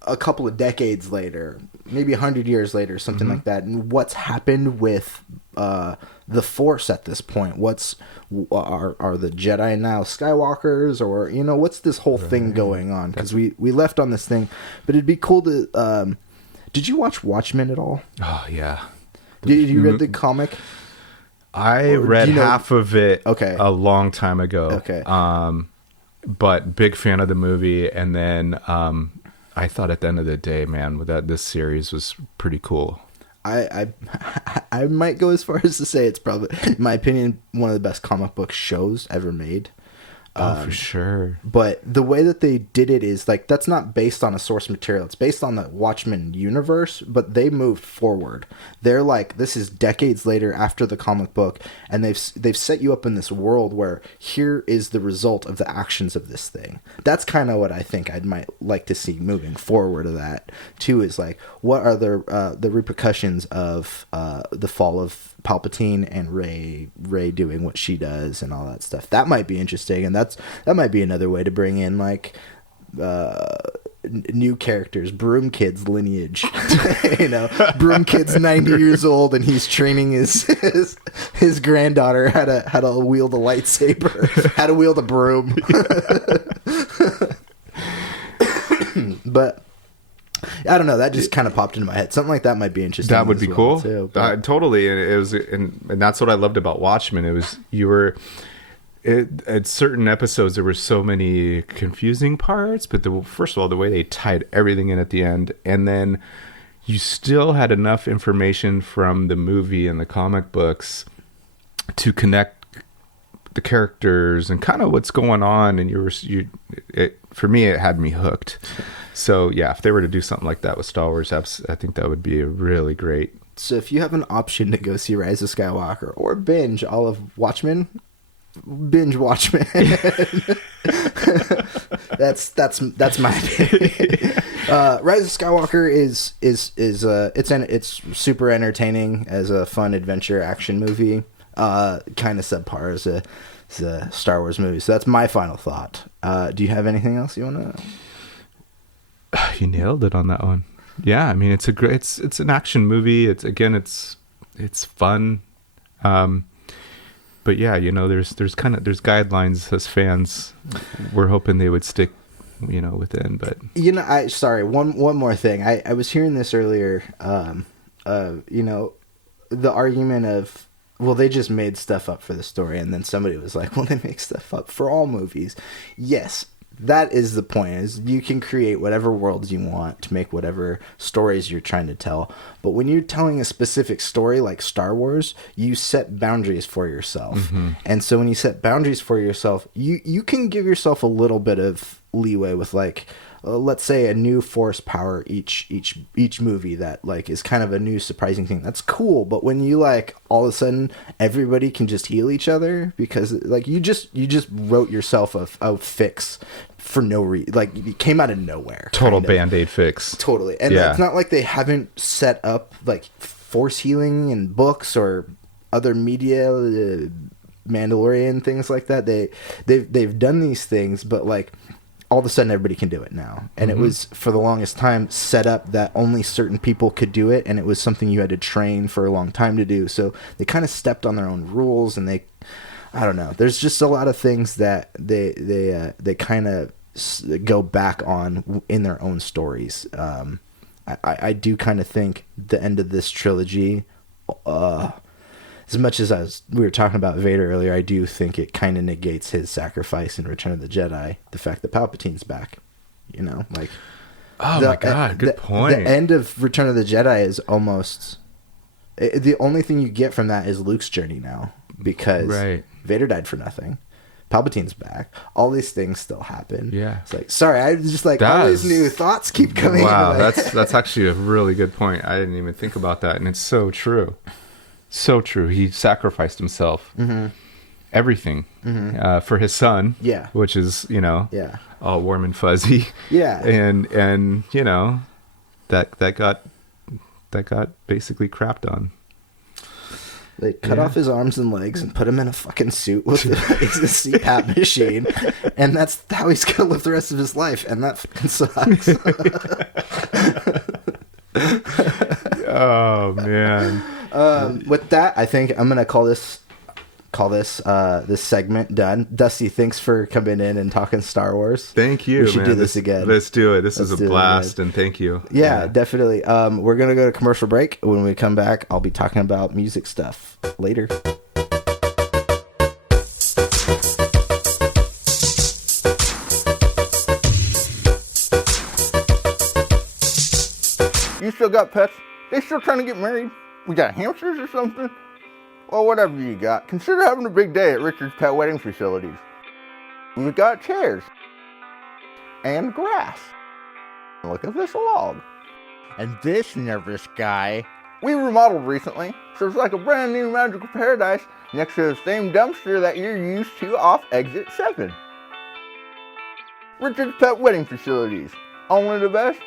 a couple of decades later, maybe 100 years later, something like that, and what's happened with the Force at this point. Are the Jedi now Skywalkers, or, you know, what's this whole thing going on? Because we left on this thing, but it'd be cool to. Did you watch Watchmen at all? Oh yeah. Did you read the comic? I read half of it a long time ago. Okay. But big fan of the movie, and then I thought at the end of the day, man, this series was pretty cool. I might go as far as to say it's probably, in my opinion, one of the best comic book shows ever made. For sure. But the way that they did it is like that's not based on a source material. It's based on the Watchmen universe, but they moved forward. They're like, this is decades later after the comic book, and they've set you up in this world where here is the result of the actions of this thing. That's kind of what I think I might like to see moving forward of that too. Is like, what are the repercussions of the fall of Palpatine and Rey doing what she does and all that stuff. That might be interesting, and that might be another way to bring in like new characters. Broom Kid's lineage. Broom Kid's 90 years old and he's training his granddaughter how to wield a lightsaber, how to wield a broom. But I don't know. That just kind of popped into my head. Something like that might be interesting. That would be cool. Too, totally. And it was, and that's what I loved about Watchmen. It was at certain episodes there were so many confusing parts, but first of all, the way they tied everything in at the end, and then you still had enough information from the movie and the comic books to connect the characters and kind of what's going on. And for me, it had me hooked. So yeah, if they were to do something like that with Star Wars, I think that would be a really great. So if you have an option to go see Rise of Skywalker or binge all of Watchmen, binge Watchmen. that's my opinion. Rise of Skywalker is it's super entertaining as a fun adventure action movie. Kind of subpar as a Star Wars movie. So that's my final thought. Do you have anything else you want to? You nailed it on that one. Yeah, I mean it's an action movie. It's fun. But yeah, there's guidelines as fans. We're hoping they would stick, within. But one more thing. I was hearing this earlier. The argument of, well, they just made stuff up for the story, and then somebody was like, well, they make stuff up for all movies. Yes. That is the point, is you can create whatever worlds you want to make whatever stories you're trying to tell. But when you're telling a specific story like Star Wars, you set boundaries for yourself. Mm-hmm. And so when you set boundaries for yourself, you can give yourself a little bit of leeway with like, let's say a new force power each movie that like is kind of a new surprising thing. That's cool. But when you like all of a sudden everybody can just heal each other because like you just wrote yourself a fix for no reason. Like it came out of nowhere. Total Band-Aid fix. Totally. And it's not like they haven't set up like force healing in books or other media, Mandalorian, things like that. They've done these things, but like all of a sudden everybody can do it now. And it was for the longest time set up that only certain people could do it, and it was something you had to train for a long time to do. So they kind of stepped on their own rules, and I don't know. There's just a lot of things that they kind of go back on in their own stories. I do kind of think the end of this trilogy, as much as we were talking about Vader earlier, I do think it kind of negates his sacrifice in Return of the Jedi. The fact that Palpatine's back, like. Oh my God! Good point. The end of Return of the Jedi is almost the only thing you get from that is Luke's journey now, because Vader died for nothing. Palpatine's back. All these things still happen. Yeah. It's like, sorry, I just like all these new thoughts keep coming. Wow, that's actually a really good point. I didn't even think about that, and it's so true. So true. He sacrificed himself, everything, for his son. Yeah, which is all warm and fuzzy. Yeah, and that got basically crapped on. They cut off his arms and legs and put him in a fucking suit with a CPAP machine, and that's how he's gonna live the rest of his life, and that fucking sucks. Oh man. With that, I think I'm gonna call this segment done. Dusty, thanks for coming in and talking Star Wars. Thank you. We should do this again. Let's do it. This is a blast, and thank you. Yeah, definitely. We're gonna go to commercial break. When we come back, I'll be talking about music stuff later. You still got pets? They still trying to get married? We got hamsters or something? Well, whatever you got, consider having a big day at Richard's Pet Wedding Facilities. We've got chairs. And grass. Look at this log. And this nervous guy. We remodeled recently, so it's like a brand new magical paradise next to the same dumpster that you're used to off exit 7. Richard's Pet Wedding Facilities. Only the best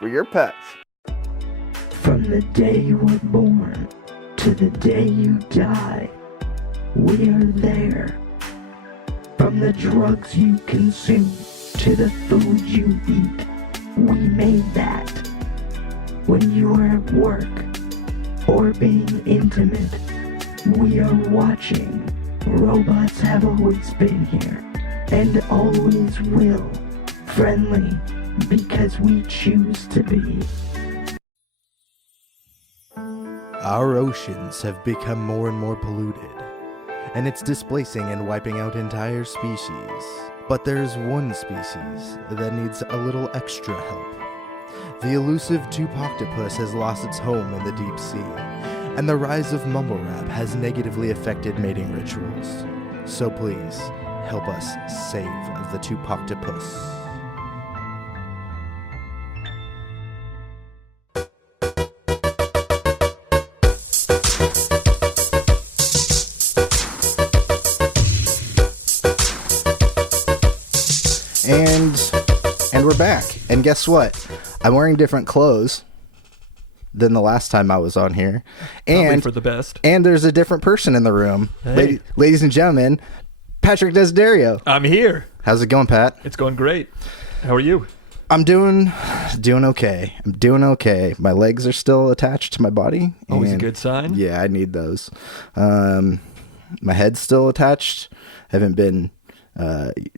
for your pets. From the day you were born to the day you die, we are there. From the drugs you consume to the food you eat, we made that. When you are at work or being intimate, we are watching. Robots have always been here and always will. Friendly because we choose to be. Our oceans have become more and more polluted, and it's displacing and wiping out entire species. But there's one species that needs a little extra help. The elusive tube-octopus has lost its home in the deep sea, and the rise of mumble rap has negatively affected mating rituals. So please, help us save the tube-octopus. And we're back. And guess what? I'm wearing different clothes than the last time I was on here. Probably And for the best. And there's a different person in the room. Hey. Ladies and gentlemen, Patrick Desiderio. I'm here. How's it going, Pat? It's going great. How are you? I'm doing okay. I'm doing okay. My legs are still attached to my body. Always a and good sign. Yeah, I need those. My head's still attached. I haven't been beheaded.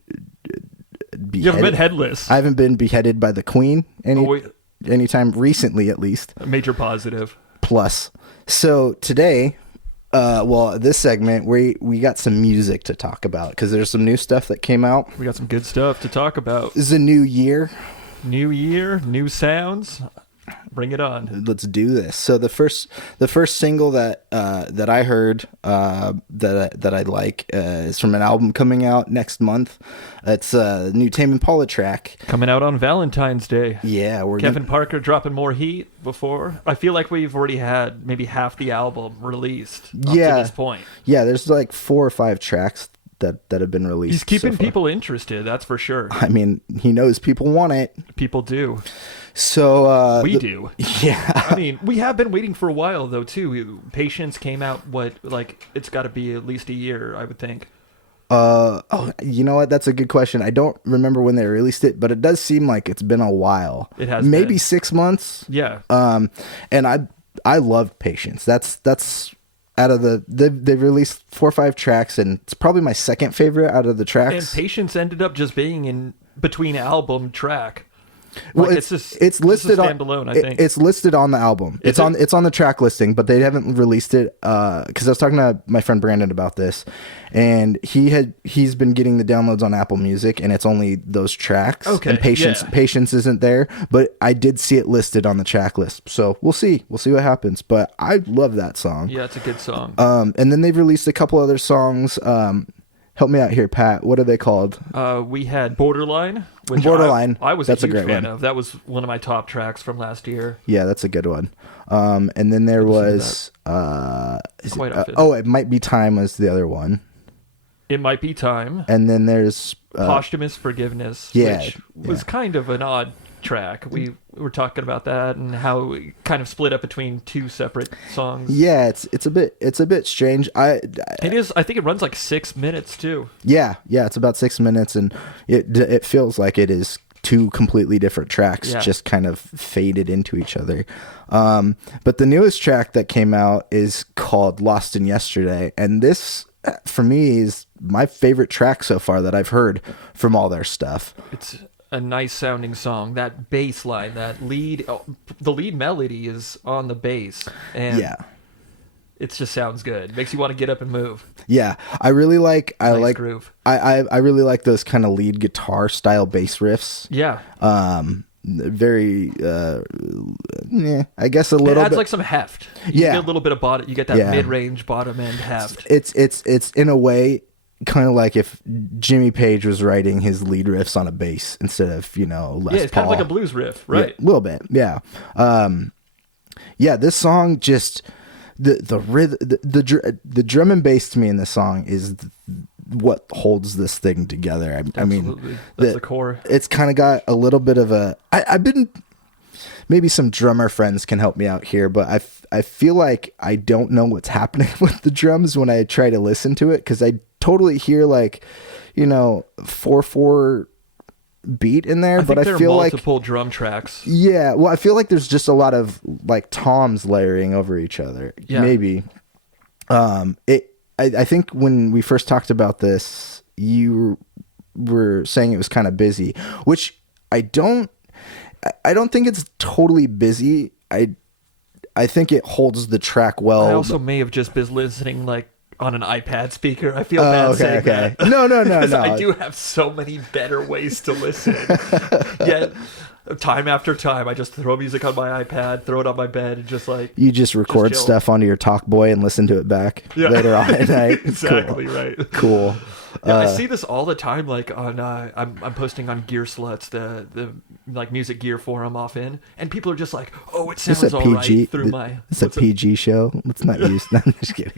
You haven't been headless. I haven't been beheaded by the Queen anytime recently, at least. A major positive. Plus. So today, this segment, we got some music to talk about because there's some new stuff that came out. We got some good stuff to talk about. This is a new year. New year, new sounds. Bring it on. Let's do this. So the first single that I heard that I like is from an album coming out next month. It's a new Tame Impala track Coming out on Valentine's Day. Yeah, Kevin Parker dropping more heat before. I feel like we've already had maybe half the album released up to this point. Yeah, there's like 4 or 5 tracks that have been released. He's keeping people interested, that's for sure. I mean, he knows people want it. People do. So we do. Yeah. I mean, we have been waiting for a while though too. Patience came out it's got to be at least a year, I would think. You know what? That's a good question. I don't remember when they released it, but it does seem like it's been a while. It has maybe been. 6 months. Yeah. And I love Patience. That's out of they've released 4 or 5 tracks, and it's probably my second favorite out of the tracks. And Patience ended up just being in between album track. Like Well, it's listed a on standalone, I think. it's listed on the album. Is It's on the track listing, but they haven't released it because I was talking to my friend Brandon about this, and he's been getting the downloads on Apple Music, and it's only those tracks. Okay, and Patience isn't there, but I did see it listed on the track list, so we'll see what happens. But I love that song. Yeah, it's a good song. And then they've released a couple other songs. Help me out here, Pat. What are they called? We had Borderline, which Borderline. I was That's a a huge great fan one. of. That was one of my top tracks from last year. Yeah, that's a good one. And then there was Quite often. It Might Be Time was the other one. It Might Be Time. And then there's Posthumous Forgiveness, which was kind of an odd track. We were talking about that and how it kind of split up between 2 separate songs. Yeah, it's a bit strange. It is. I think it runs like 6 minutes too. Yeah, it's about 6 minutes, and it feels like it is 2 completely different tracks, just kind of faded into each other. But the newest track that came out is called Lost in Yesterday, and this, for me, is my favorite track so far that I've heard from all their stuff. It's a nice sounding song. That bass line, the lead melody is on the bass, and it just sounds good. Makes you want to get up and move. Yeah, I really like. Groove. I really like those kind of lead guitar style bass riffs. Yeah. Very. I guess a little. It adds bit, like some heft. You get a little bit of bottom. You get that mid-range bottom end heft. It's in a way. kind of like if Jimmy Page was writing his lead riffs on a bass instead of, Les Yeah, it's Paul. kind of like a blues riff, right? Yeah, a little bit, yeah. This song just the rhythm, the drum and bass to me in this song is what holds this thing together. I mean, that's the core. It's kind of got a little bit of a. I've been. Maybe some drummer friends can help me out here, but I feel like I don't know what's happening with the drums when I try to listen to it, because I totally hear 4/4 beat in there, but I feel like multiple drum tracks. Yeah, well, I feel like there's just a lot of toms layering over each other. Yeah. Maybe. I think when we first talked about this, you were saying it was kind of busy, which I don't think it's totally busy. I think it holds the track well. I also may have just been listening on an iPad speaker. I feel bad saying that. No. I do have so many better ways to listen. Yet, time after time, I just throw music on my iPad, throw it on my bed, and just you just record stuff onto your Talkboy and listen to it back later on at night. Exactly, cool. Right. Cool. Yeah, I see this all the time. On I'm posting on Gear Sluts, the music gear forum often, and people are just like, "Oh, it sounds all right through my." It's a PG show. Let's not use. No, I'm just kidding.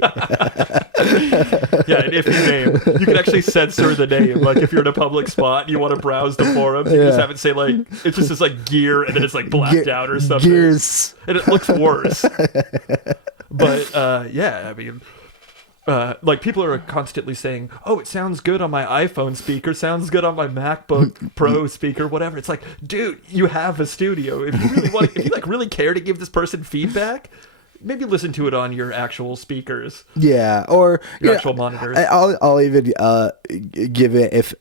Yeah, and if you name, you can actually censor the name. If you're in a public spot and you want to browse the forums, you just have it say it just says gear, and then it's blacked out or something. Gears, and it looks worse. But I mean. People are constantly saying, "Oh, it sounds good on my iPhone speaker, sounds good on my MacBook Pro speaker, whatever." It's dude, you have a studio. If you really want, if you really care to give this person feedback, maybe listen to it on your actual speakers. Yeah, or your actual monitors. I'll even give it if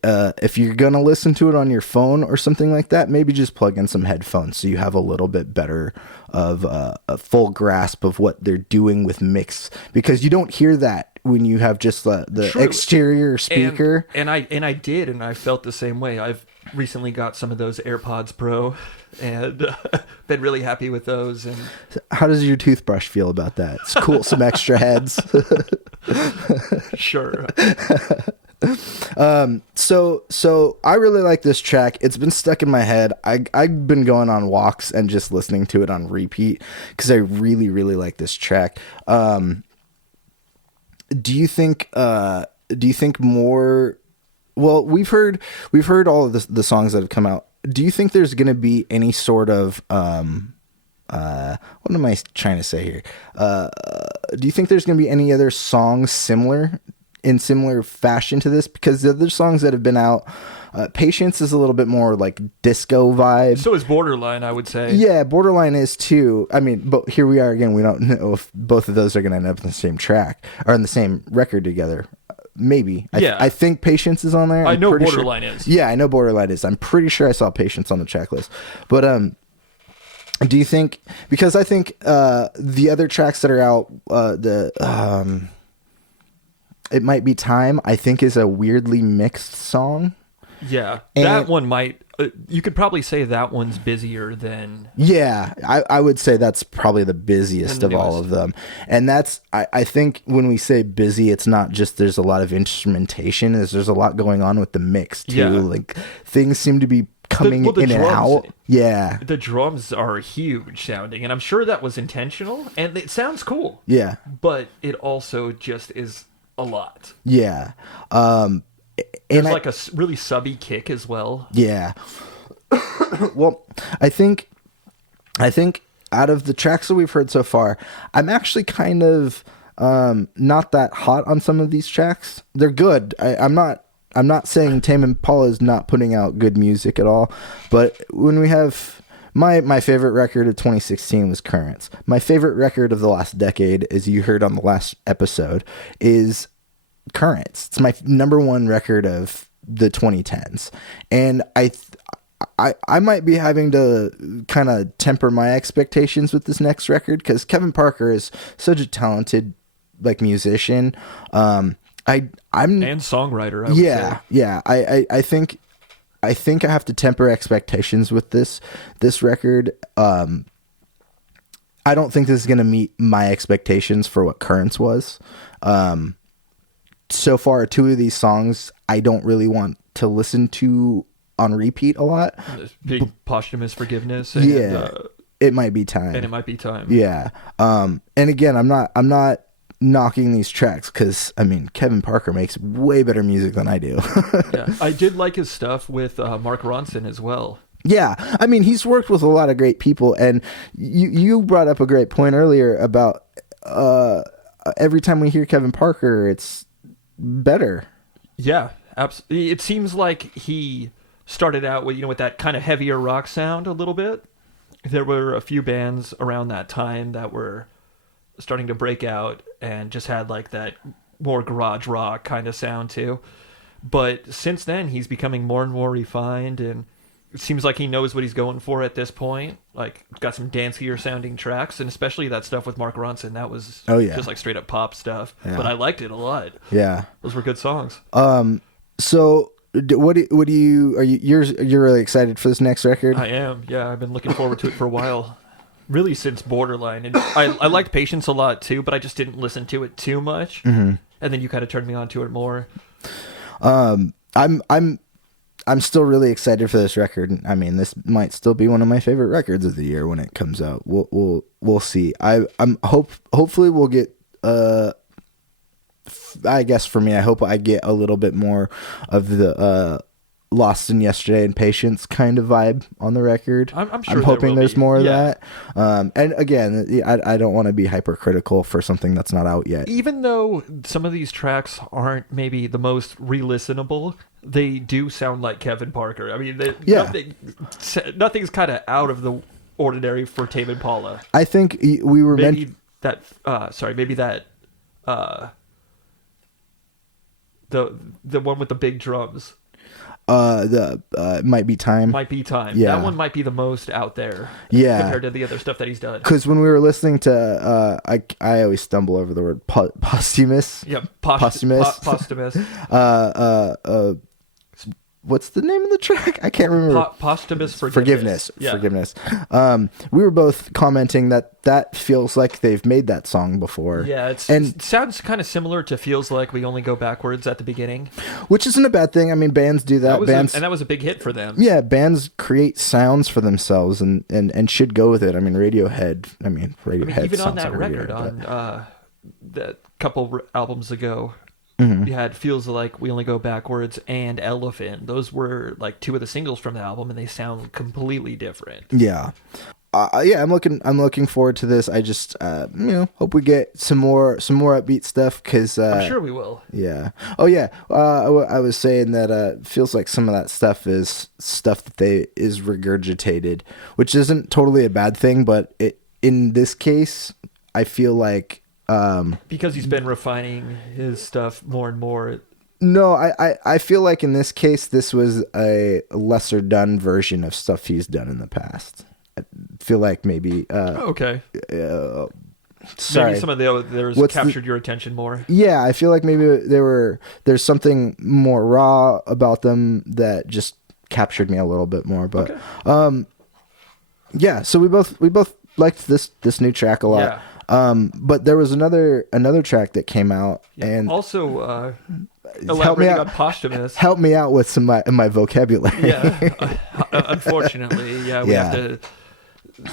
you're gonna listen to it on your phone or something like that, maybe just plug in some headphones so you have a little bit better of a full grasp of what they're doing with mix, because you don't hear that when you have just the exterior speaker. And I felt the same way. I've recently got some of those AirPods Pro and been really happy with those. And how does your toothbrush feel about that? It's cool. Some extra heads. Sure. So I really like this track. It's been stuck in my head. I've been going on walks and just listening to it on repeat because I really, really like this track. Do you think more? Well, we've heard all of the songs that have come out. Do you think there's going to be any sort of what am I trying to say here? Do you think there's going to be any other songs in similar fashion to this? Because the other songs that have been out, Patience is a little bit more disco vibe. So is Borderline, I would say. Yeah, Borderline is too. I mean, but here we are again. We don't know if both of those are going to end up in the same track or in the same record together. Maybe. I think Patience is on there. I know Borderline is. Yeah, I know Borderline is. I'm pretty sure I saw Patience on the checklist. But do you think? Because I think the other tracks that are out, It Might Be Time, I think, is a weirdly mixed song. Yeah, that one might. You could probably say that one's busier than. Yeah, I would say that's probably the busiest of all of them. And that's, I think when we say busy, it's not just there's a lot of instrumentation, there's a lot going on with the mix too. Yeah. Things seem to be coming in and out. Yeah. The drums are huge sounding, and I'm sure that was intentional, and it sounds cool. Yeah. But it also just is a lot. Yeah. There's a really subby kick as well. Yeah. Well, I think out of the tracks that we've heard so far, I'm actually kind of not that hot on some of these tracks. They're good. I'm not saying Tame Impala is not putting out good music at all, but when we have my favorite record of 2016 was Currents. My favorite record of the last decade, as you heard on the last episode, is Currents. It's my number one record of the 2010s, and I might be having to kind of temper my expectations with this next record because Kevin Parker is such a talented musician. I'm and songwriter. I would say. Yeah. I think I have to temper expectations with this record. I don't think this is going to meet my expectations for what Currents was. So so far, 2 of these songs I don't really want to listen to on repeat a lot. This big posthumous forgiveness. And, Yeah, it might be time. and it might be time. Yeah. And again, I'm not knocking these tracks because I mean Kevin Parker makes way better music than I do. Yeah, I did like his stuff with Mark Ronson as well. Yeah, I mean he's worked with a lot of great people, and you brought up a great point earlier about every time we hear Kevin Parker, it's better. Yeah, absolutely. It seems like he started out with with that kind of heavier rock sound a little bit. There were a few bands around that time that were starting to break out and just had like that more garage rock kind of sound too. But since then, he's becoming more and more refined, and it seems like he knows what he's going for at this point. Like, got some dancier sounding tracks, and especially that stuff with Mark Ronson. That was just like straight up pop stuff. Yeah. But I liked it a lot. Yeah. Those were good songs. So you're really excited for this next record? I am. Yeah, I've been looking forward to it for a while. Really since Borderline. And I liked Patience a lot too, but I just didn't listen to it too much. Mm-hmm. And then you kind of turned me on to it more. I'm still really excited for this record. I mean, this might still be one of my favorite records of the year when it comes out. We'll see. Hopefully we'll get I guess for me, I hope I get a little bit more of the Lost in Yesterday and Patience kind of vibe on the record. I'm sure I'm hoping there's more of that. And again, I don't want to be hypercritical for something that's not out yet. Even though some of these tracks aren't maybe the most re-listenable, they do sound like Kevin Parker. I mean, nothing's kind of out of the ordinary for Tame Impala. I think we were maybe that the one with the big drums. Might Be Time. Might Be Time. Yeah. That one might be the most out there. Yeah. Compared to the other stuff that he's done. Because when we were listening to, I always stumble over the word posthumous. Yeah. Posthumous. Posthumous. What's the name of the track? I can't remember. Posthumous Forgiveness. Yeah. Forgiveness. We were both commenting that feels like they've made that song before. Yeah, it sounds kind of similar to Feels Like We Only Go Backwards at the beginning. Which isn't a bad thing. I mean, bands do that. And that was a big hit for them. Yeah, bands create sounds for themselves and should go with it. I mean, Radiohead. Even on that like record, Radiohead, that couple albums ago, Mm-hmm. you had Feels Like We Only Go Backwards and Elephant. Those were like 2 of the singles from the album, and they sound completely different. Yeah. I'm looking forward to this. I just hope we get some more upbeat stuff because I'm sure we will. Yeah. Oh yeah. I was saying that it feels like some of that stuff is stuff that is regurgitated, which isn't totally a bad thing, but in this case, I feel like because he's been refining his stuff more and more. No, I feel like in this case, this was a lesser done version of stuff he's done in the past. I feel like maybe. Okay. Sorry. Maybe some of the others captured your attention more. Yeah, I feel like maybe there's something more raw about them that just captured me a little bit more. But yeah, so we both liked this new track a lot. Yeah. But there was another track that came out, and also elaborating on posthumous. Help me out with some of my vocabulary. Yeah, unfortunately, we have to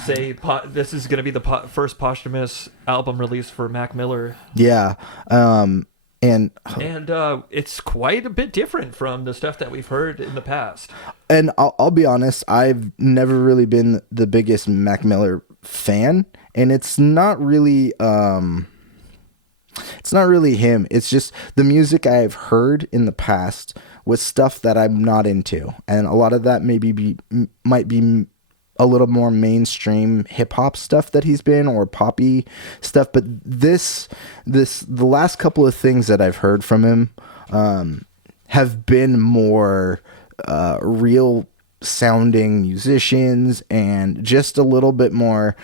say this is going to be the first posthumous album release for Mac Miller. Yeah, and it's quite a bit different from the stuff that we've heard in the past. And I'll be honest, I've never really been the biggest Mac Miller fan. And it's not really him. It's just the music I've heard in the past was stuff that I'm not into, and a lot of that might be a little more mainstream hip hop stuff that he's been, or poppy stuff. But the last couple of things that I've heard from him have been more real sounding musicians and just a little bit more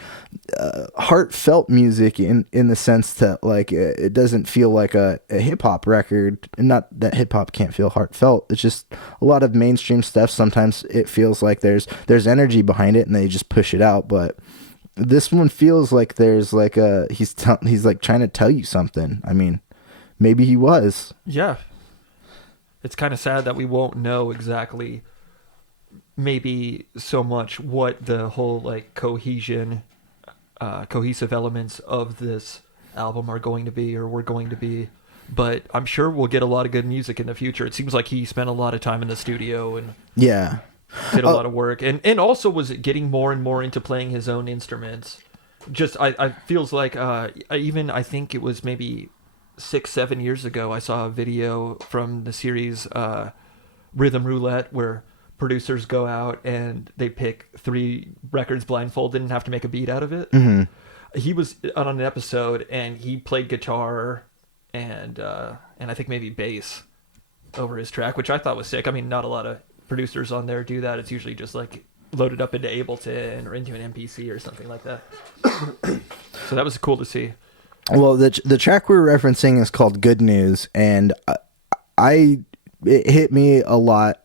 heartfelt music in the sense that like it doesn't feel like a hip hop record. And not that hip hop can't feel heartfelt. It's just a lot of mainstream stuff. Sometimes it feels like there's energy behind it and they just push it out. But this one feels like there's like he's like trying to tell you something. I mean, maybe he was. Yeah. It's kind of sad that we won't know exactly maybe so much what the whole like cohesive elements of this album are going to be or were going to be. But I'm sure we'll get a lot of good music in the future. It seems like he spent a lot of time in the studio and Yeah. did a lot of work. And also was getting more and more into playing his own instruments. Just, I feels like, I think it was maybe 6-7 years ago, I saw a video from the series Rhythm Roulette where producers go out and they pick 3 records blindfolded and have to make a beat out of it. Mm-hmm. He was on an episode and he played guitar and I think maybe bass over his track, which I thought was sick. I mean, not a lot of producers on there do that. It's usually just like loaded up into Ableton or into an MPC or something like that. So that was cool to see. Well, the track we're referencing is called Good News, and it hit me a lot.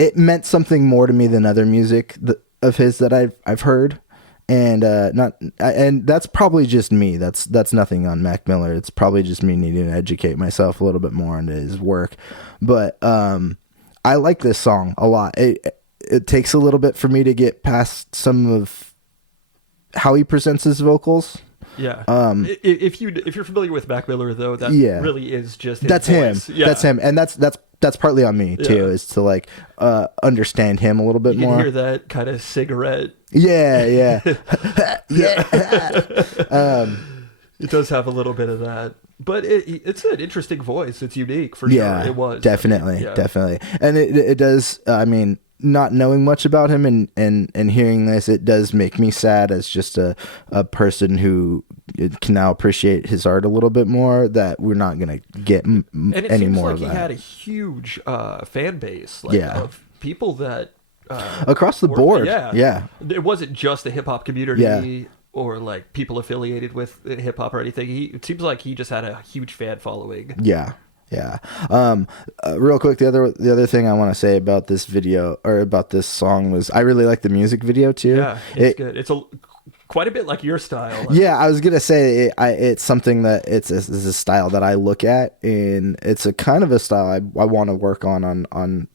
It meant something more to me than other music of his that I've heard. And that's probably just me. That's nothing on Mac Miller. It's probably just me needing to educate myself a little bit more into his work. But I like this song a lot. It takes a little bit for me to get past some of how he presents his vocals. Yeah. If you're familiar with Mac Miller though, that really is just his that's voice. him. Yeah. That's him, and that's partly on me too, is to like understand him a little bit You can more. hear that kind of cigarette. Yeah. Yeah. It does have a little bit of that, but it's an interesting voice. It's unique for sure. It was definitely, yeah. definitely, and it does. I mean, not knowing much about him and hearing this, it does make me sad as just a person who can now appreciate his art a little bit more. That we're not gonna get and it any seems more like of he that. had a huge fan base, like, of people that across the board. Yeah. It wasn't just the hip hop community. Yeah. Or like people affiliated with hip hop or anything. It seems like he just had a huge fan following. Yeah. Real quick, the other thing I want to say about this video or about this song was I really like the music video too. Yeah, it's good. It's quite a bit like your style. Yeah, I was gonna say it's something that it's a style that I look at, and it's a kind of a style I want to work on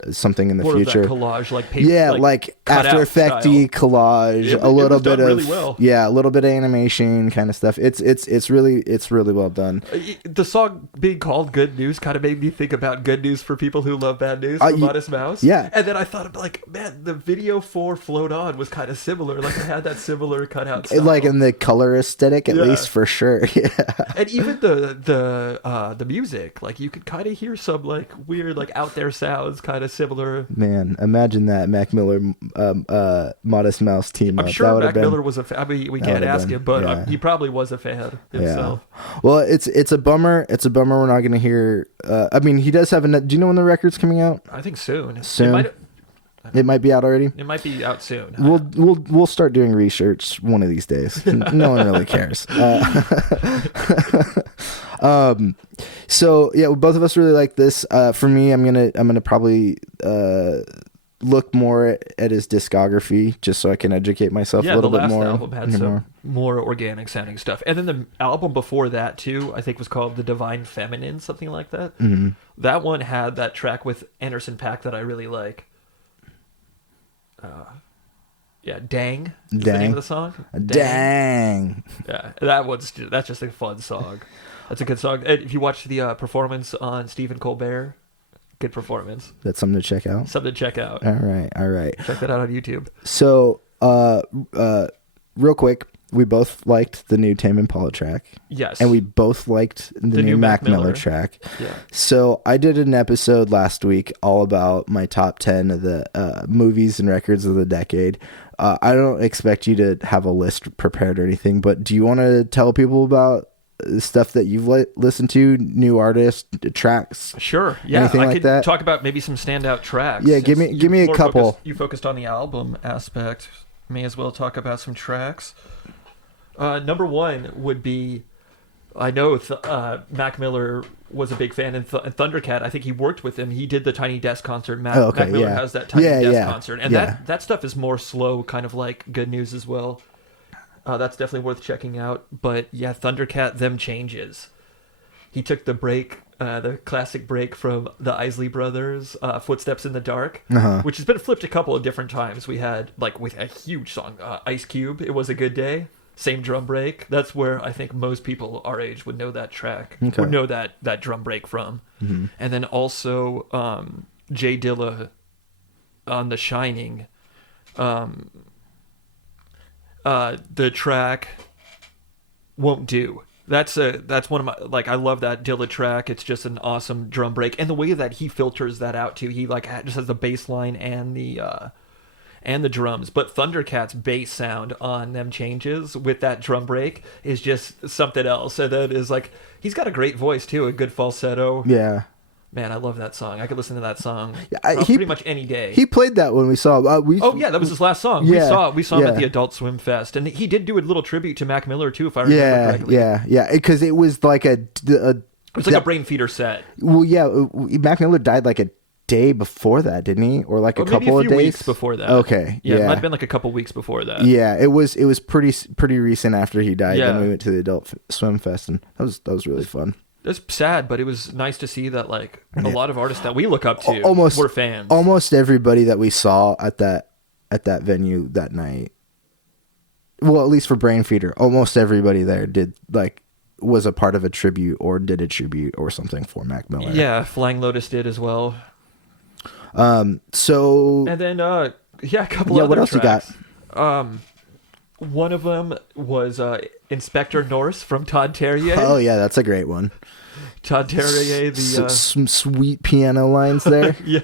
something in the More future. Of that collage, like paper, yeah, like After Effecty collage, a little bit of really well. a little bit of animation kind of stuff. It's really well done. The song being called "Good News" kind of made me think about "Good News for People Who Love Bad News" from Modest Mouse. Yeah, and then I thought, like, man, the video for "Float On" was kind of similar. Like, it had that similar cutout style. Like in the color aesthetic, at least for sure. Yeah, and even the music, like you could kind of hear some like weird, like out there sounds, kind of similar. Man, imagine that Mac Miller, Modest Mouse team up. I'm sure Mac Miller was a fan. I mean, we can't ask him, but he probably was a fan himself. Yeah. Well, it's a bummer. It's a bummer we're not going to hear. I mean, he does have a. Do you know when the record's coming out? I think soon. It might be out already. It might be out soon. We'll start doing research one of these days. No one really cares. So yeah, both of us really like this. For me, I'm gonna probably look more at his discography just so I can educate myself a little bit more. Yeah, the last album had some more organic sounding stuff, and then the album before that too, I think, was called "The Divine Feminine," something like that. Mm-hmm. That one had that track with Anderson .Paak that I really like. Dang is the name of the song. Dang. Yeah, that's just a fun song. That's a good song. And if you watch the performance on Stephen Colbert, good performance. That's something to check out. Something to check out. All right. Check that out on YouTube. So, real quick, we both liked the new Tame Impala track. Yes. And we both liked the new Mac Miller track. Yeah. So I did an episode last week all about my top 10 of the movies and records of the decade. I don't expect you to have a list prepared or anything, but do you want to tell people about stuff that you've listened to, new artists, tracks? Sure. Yeah. Anything like could that? Talk about maybe some standout tracks. Yeah. Give me a couple. You focused on the album aspect. May as well talk about some tracks. Number one would be, I know Mac Miller was a big fan in Thundercat. I think he worked with him. He did the Tiny Desk concert. Mac Miller has that Tiny Desk concert. And that stuff is more slow, kind of like Good News as well. That's definitely worth checking out. But yeah, Thundercat, Them Changes. He took the break, the classic break from the Isley Brothers, Footsteps in the Dark, which has been flipped a couple of different times. We had, like, with a huge song, Ice Cube, It Was a Good Day. Same drum break. That's where I think most people our age would know that track, would know that drum break from. And then also Jay Dilla on The Shining. The track Won't Do. That's one of my, like, I love that Dilla track. It's just an awesome drum break, and the way that he filters that out too. He like just has the bass line and the drums. But Thundercat's bass sound on Them Changes with that drum break is just something else. And then is like, he's got a great voice too, a good falsetto. Yeah. Man, I love that song. I could listen to that song he pretty much any day. He played that when we saw. Oh yeah, that was his last song. Yeah, we saw him at the Adult Swim Fest, and he did do a little tribute to Mac Miller too, if I remember correctly. Yeah, because it was like it was like a brain feeder set. Well, yeah, Mac Miller died like a day before that, didn't he? Or like a couple of days weeks before that. Okay, yeah, it might have been like a couple weeks before that. Yeah, it was pretty recent after he died. Then we went to the Adult Swim Fest, and that was really fun. It's sad, but it was nice to see that, like, a lot of artists that we look up to were fans. Almost everybody that we saw at that venue that night, well, at least for Brain Feeder, almost everybody there was a part of a tribute or did a tribute or something for Mac Miller. Yeah, Flying Lotus did as well. So and then a couple other what else tracks. you got? One of them was Inspector Norse from Todd Terje. Oh yeah, that's a great one. Todd Terje, some sweet piano lines there. Yeah.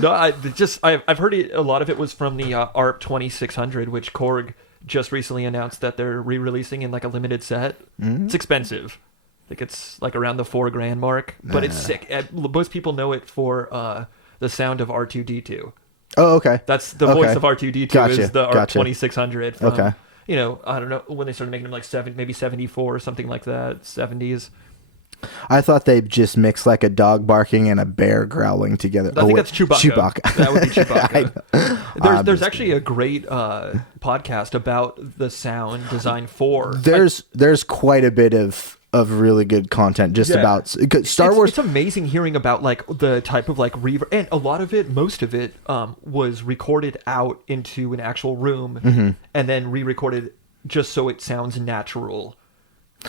No, I've heard a lot of it was from the ARP 2600, which Korg just recently announced that they're re-releasing in like a limited set. It's expensive. I think it's like around the $4,000 mark, but it's sick. Most people know it for the sound of R2D2. Oh, okay. That's the voice of R2D2 is the ARP 2600. From, okay. I don't know when they started making them, like maybe 74 or something like that, 70s. I thought they just mixed like a dog barking and a bear growling together. I think that's Chewbacca. That would be Chewbacca. There's actually a great podcast about the sound design for. There's quite a bit of really good content about Star Wars. It's amazing hearing about like the type of like reverb, and a lot of it, most of it, was recorded out into an actual room and then re-recorded just so it sounds natural.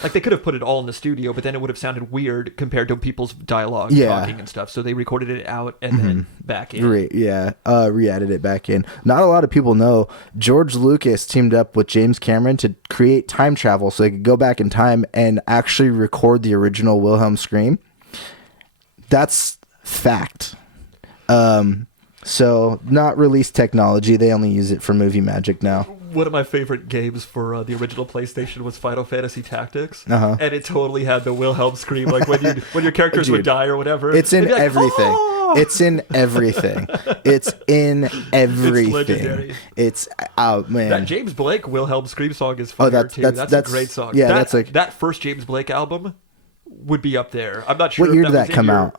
Like they could have put it all in the studio, but then it would have sounded weird compared to people's dialogue, talking and stuff. So they recorded it out and then back in. Re-added it back in. Not a lot of people know George Lucas teamed up with James Cameron to create time travel so they could go back in time and actually record the original Wilhelm scream. That's fact. So not released technology. They only use it for movie magic now. One of my favorite games for the original PlayStation was Final Fantasy Tactics, and it totally had the Wilhelm scream, like when your characters would die or whatever. It's in like, everything. Oh! It's in everything. It's in everything. It's legendary. It's man. That James Blake Wilhelm scream song is fire too. That's a great song. Yeah, that first James Blake album would be up there. I'm not sure. What year did that come out?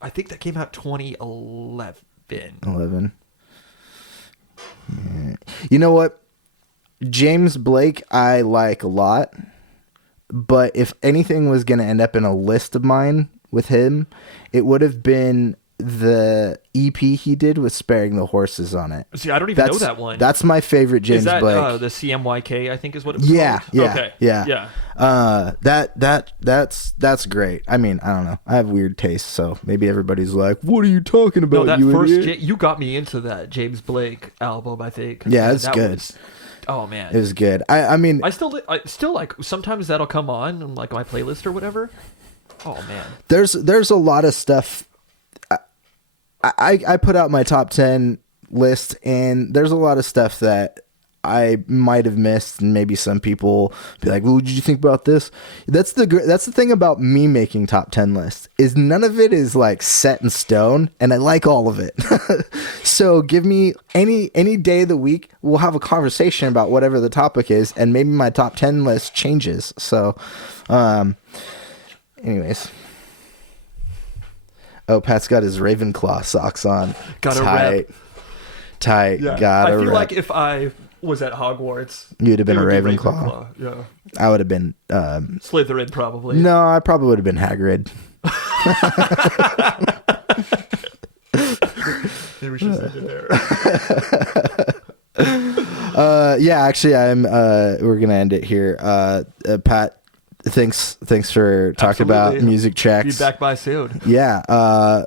I think that came out 2011. 11. Yeah. You know what? James Blake I like a lot, but if anything was going to end up in a list of mine with him, it would have been the EP he did with Sparing the Horses on it. See, I don't even know that one. That's my favorite James Blake. The CMYK, I think is what it was called? Yeah. That's great. I mean, I don't know. I have weird tastes, so maybe everybody's like, "What are you talking about?" No, that you first idiot? you got me into that James Blake album, I think. Yeah, it's good. Oh man, it was good. I mean, I still like sometimes that'll come on like my playlist or whatever. Oh man, there's a lot of stuff. I put out my top 10 list, and there's a lot of stuff that I might have missed, and maybe some people be like, "Well, what did you think about this?" That's the thing about me making top 10 lists, is none of it is like set in stone, and I like all of it. So give me any day of the week, we'll have a conversation about whatever the topic is, and maybe my top 10 list changes. So, anyways. Oh, Pat's got his Ravenclaw socks on. Got a rep. Tight. Yeah. Got a I feel rep. like if I was at Hogwarts, You'd have been it a would be Ravenclaw. Yeah. I would have been. Slytherin, probably. No, I probably would have been Hagrid. Maybe we should send it there. Yeah, actually, we're gonna end it here. Pat, thanks for talking about Absolutely. music checks. Be back by soon. Yeah,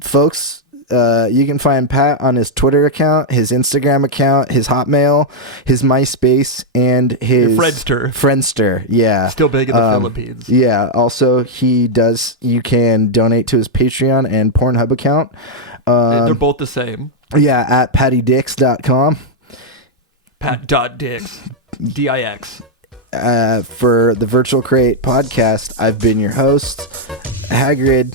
folks. You can find Pat on his Twitter account, his Instagram account, his Hotmail, his MySpace, and his Friendster. Yeah, Still big in the Philippines. Yeah. Also, you can donate to his Patreon and Pornhub account. They're both the same. Yeah, at pattydix.com. Pat.dix. D-I-X. For the Virtual Crate podcast, I've been your host, Hagrid.